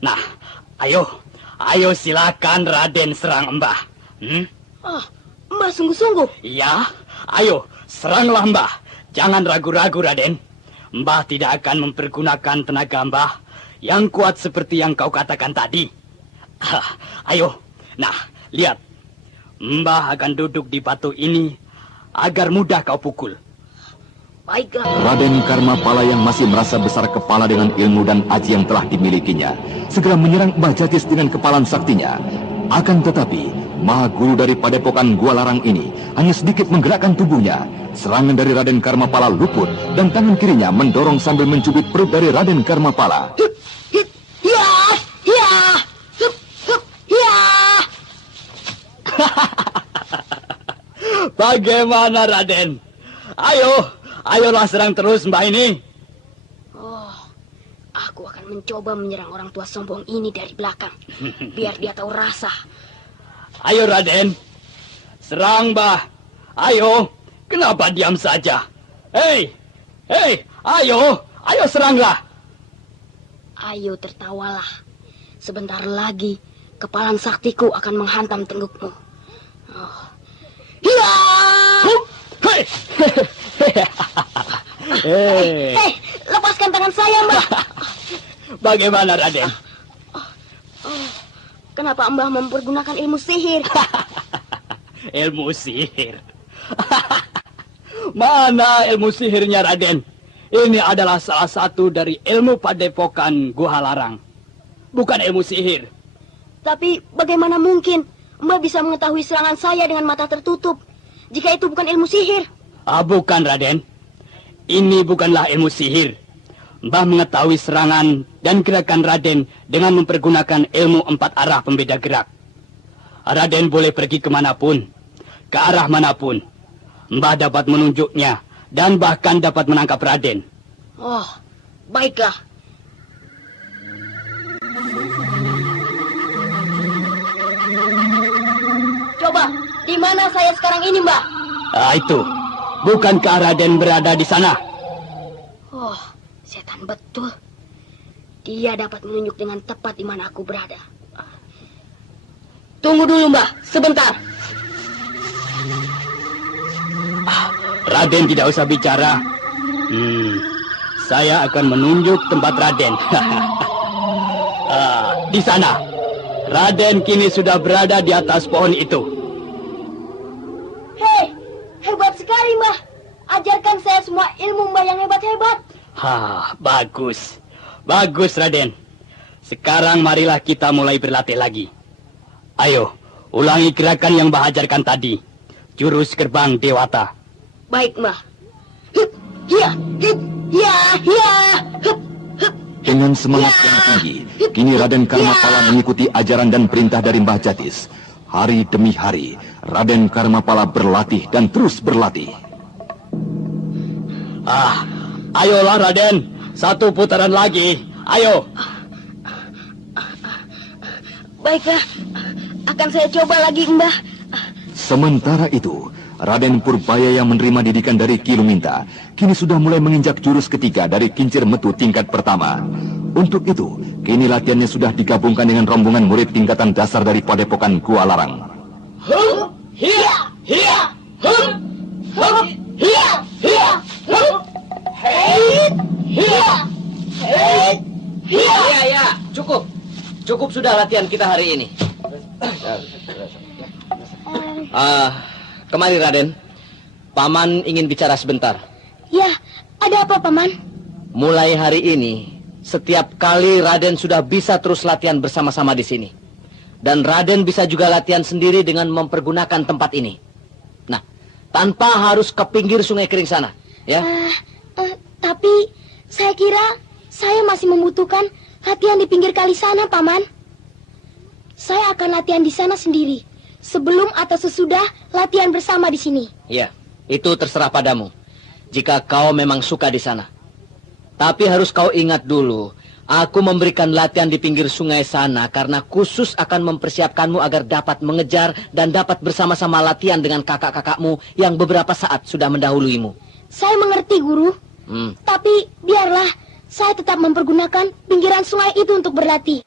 Nah, ayo silakan Raden serang Mbah. Mbah sungguh-sungguh. Iya, ayo seranglah Mbah. Jangan ragu-ragu Raden. Mbah tidak akan mempergunakan tenaga Mbah yang kuat seperti yang kau katakan tadi. Ayo, nah lihat. Mbah akan duduk di batu ini agar mudah kau pukul. Baiklah. Raden Karmapala yang masih merasa besar kepala dengan ilmu dan aji yang telah dimilikinya segera menyerang Mbah Jatis dengan kepalan saktinya. Akan tetapi Maha Guru dari Padepokan Gua Larang ini hanya sedikit menggerakkan tubuhnya. Serangan dari Raden Karmapala luput dan tangan kirinya mendorong sambil mencubit perut dari Raden Karmapala. Bagaimana Raden? Ayolah serang terus Mbah ini. Aku akan mencoba menyerang orang tua sombong ini dari belakang, biar dia tahu rasa. Ayo Raden, serang Mbah. Ayo, kenapa diam saja? Hei, ayo seranglah. Ayo tertawalah. Sebentar lagi kepalan saktiku akan menghantam tenggukmu. Lepaskan tangan saya, Mbah. Bagaimana Raden? Kenapa Mbah mempergunakan ilmu sihir? Ilmu sihir? Mana ilmu sihirnya Raden? Ini adalah salah satu dari ilmu Padepokan Gua Larang. Bukan ilmu sihir. Tapi bagaimana mungkin Mbah bisa mengetahui serangan saya dengan mata tertutup jika itu bukan ilmu sihir? Bukan Raden. Ini bukanlah ilmu sihir. Mbah mengetahui serangan dan gerakan Raden dengan mempergunakan ilmu 4 arah pembeda gerak. Raden boleh pergi kemanapun, ke arah manapun. Mbah dapat menunjuknya dan bahkan dapat menangkap Raden. Baiklah. Coba, di mana saya sekarang ini, Mbah? Itu. Bukankah Raden berada di sana? Setan betul. Dia dapat menunjuk dengan tepat di mana aku berada. Tunggu dulu, Mbah. Sebentar. Raden tidak usah bicara. Saya akan menunjuk tempat Raden. Di sana. Raden kini sudah berada di atas pohon itu. Hei, hebat sekali, Mbah. Ajarkan saya semua ilmu Mbah yang hebat-hebat. Bagus. Bagus, Raden. Sekarang marilah kita mulai berlatih lagi. Ayo, ulangi gerakan yang Mbah ajarkan tadi. Jurus gerbang Dewata. Baik, Mbah. Dengan semangat yang tinggi, kini Raden Karmapala mengikuti ajaran dan perintah dari Mbah Jatis. Hari demi hari, Raden Karmapala berlatih dan terus berlatih. Ayolah Raden, satu putaran lagi. Ayo. Baiklah, akan saya coba lagi, Mbah. Sementara itu, Raden Purbaya yang menerima didikan dari Ki Luminta kini sudah mulai menginjak jurus ketiga dari kincir metu tingkat pertama. Untuk itu, kini latihannya sudah digabungkan dengan rombongan murid tingkatan dasar dari Padepokan Gua Larang. Cukup sudah latihan kita hari ini. Kemari Raden. Paman ingin bicara sebentar. Ya, ada apa Paman? Mulai hari ini, setiap kali Raden sudah bisa terus latihan bersama-sama di sini. Dan Raden bisa juga latihan sendiri dengan mempergunakan tempat ini. Nah, tanpa harus ke pinggir Sungai Kering sana, ya? Tapi saya kira saya masih membutuhkan latihan di pinggir kali sana, Paman. Saya akan latihan di sana sendiri. Sebelum atau sesudah latihan bersama di sini. Ya, itu terserah padamu. Jika kau memang suka di sana. Tapi harus kau ingat dulu, aku memberikan latihan di pinggir sungai sana karena khusus akan mempersiapkanmu agar dapat mengejar dan dapat bersama-sama latihan dengan kakak-kakakmu yang beberapa saat sudah mendahuluimu. Saya mengerti, Guru. Tapi biarlah, saya tetap mempergunakan pinggiran sungai itu untuk berlatih.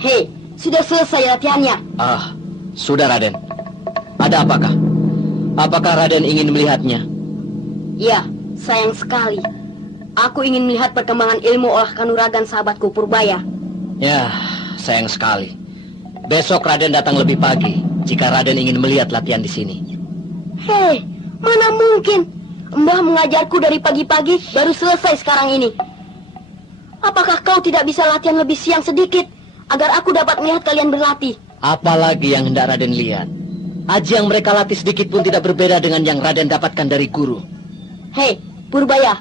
Hei, sudah selesai latihannya. Sudah Raden. Ada apakah? Apakah Raden ingin melihatnya? Ya, sayang sekali. Aku ingin melihat perkembangan ilmu olah kanuragan sahabatku Purbaya. Ya, sayang sekali. Besok Raden datang lebih pagi jika Raden ingin melihat latihan di sini. Hei, mana mungkin? Mbah mengajarku dari pagi-pagi baru selesai sekarang ini. Apakah kau tidak bisa latihan lebih siang sedikit agar aku dapat melihat kalian berlatih? Apalagi yang hendak Raden lihat? Aji yang mereka latih sedikit pun tidak berbeda dengan yang Raden dapatkan dari guru. Hei, Purbaya,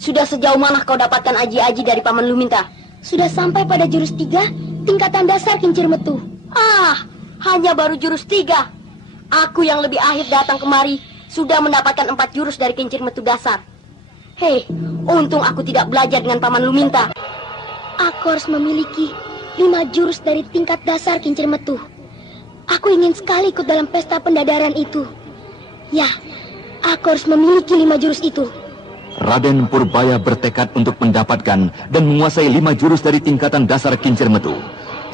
sudah sejauh mana kau dapatkan aji-aji dari Paman Luminta? Sudah sampai pada jurus 3, tingkatan dasar kincir metu. Hanya baru jurus 3. Aku yang lebih akhir datang kemari sudah mendapatkan 4 jurus dari kincir metu dasar. Hei, untung aku tidak belajar dengan Paman Luminta. Aku harus memiliki 5 jurus dari tingkat dasar kincir metu. Aku ingin sekali ikut dalam pesta pendadaran itu. Ya, aku harus memiliki 5 jurus itu. Raden Purbaya bertekad untuk mendapatkan dan menguasai 5 jurus dari tingkatan dasar kincir metu.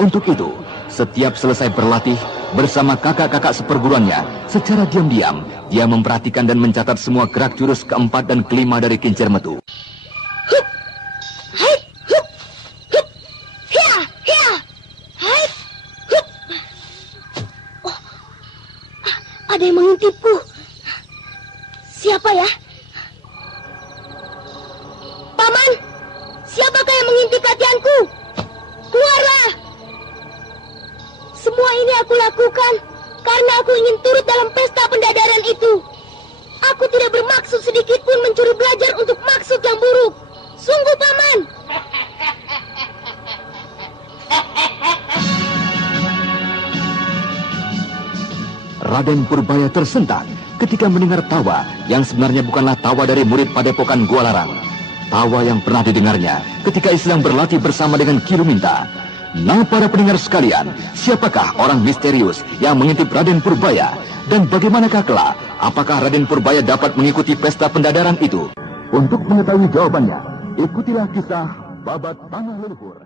Untuk itu, setiap selesai berlatih bersama kakak-kakak seperguruannya, secara diam-diam dia memperhatikan dan mencatat semua gerak jurus keempat dan kelima dari kincir metu. Hup! Hai! Hup! Hup! Hia! Hia! Hai! Hup! Oh, ada yang mengintipku. Siapa ya? Paman, siapakah yang mengintip latihanku? Keluarlah! Semua ini aku lakukan karena aku ingin turut dalam pesta pendadaran itu. Aku tidak bermaksud sedikit pun mencuri belajar untuk maksud yang buruk. Sungguh, Paman. Raden Purbaya tersentak ketika mendengar tawa yang sebenarnya bukanlah tawa dari murid Padepokan Gua Larang. Tawa yang pernah didengarnya ketika ia sedang berlatih bersama dengan Ki Luminta. Nah, para pendengar sekalian, siapakah orang misterius yang mengintip Raden Purbaya? Dan bagaimanakah kelak? Apakah Raden Purbaya dapat mengikuti pesta pendadaran itu? Untuk mengetahui jawabannya, ikutilah kisah Babat Tanah Leluhur.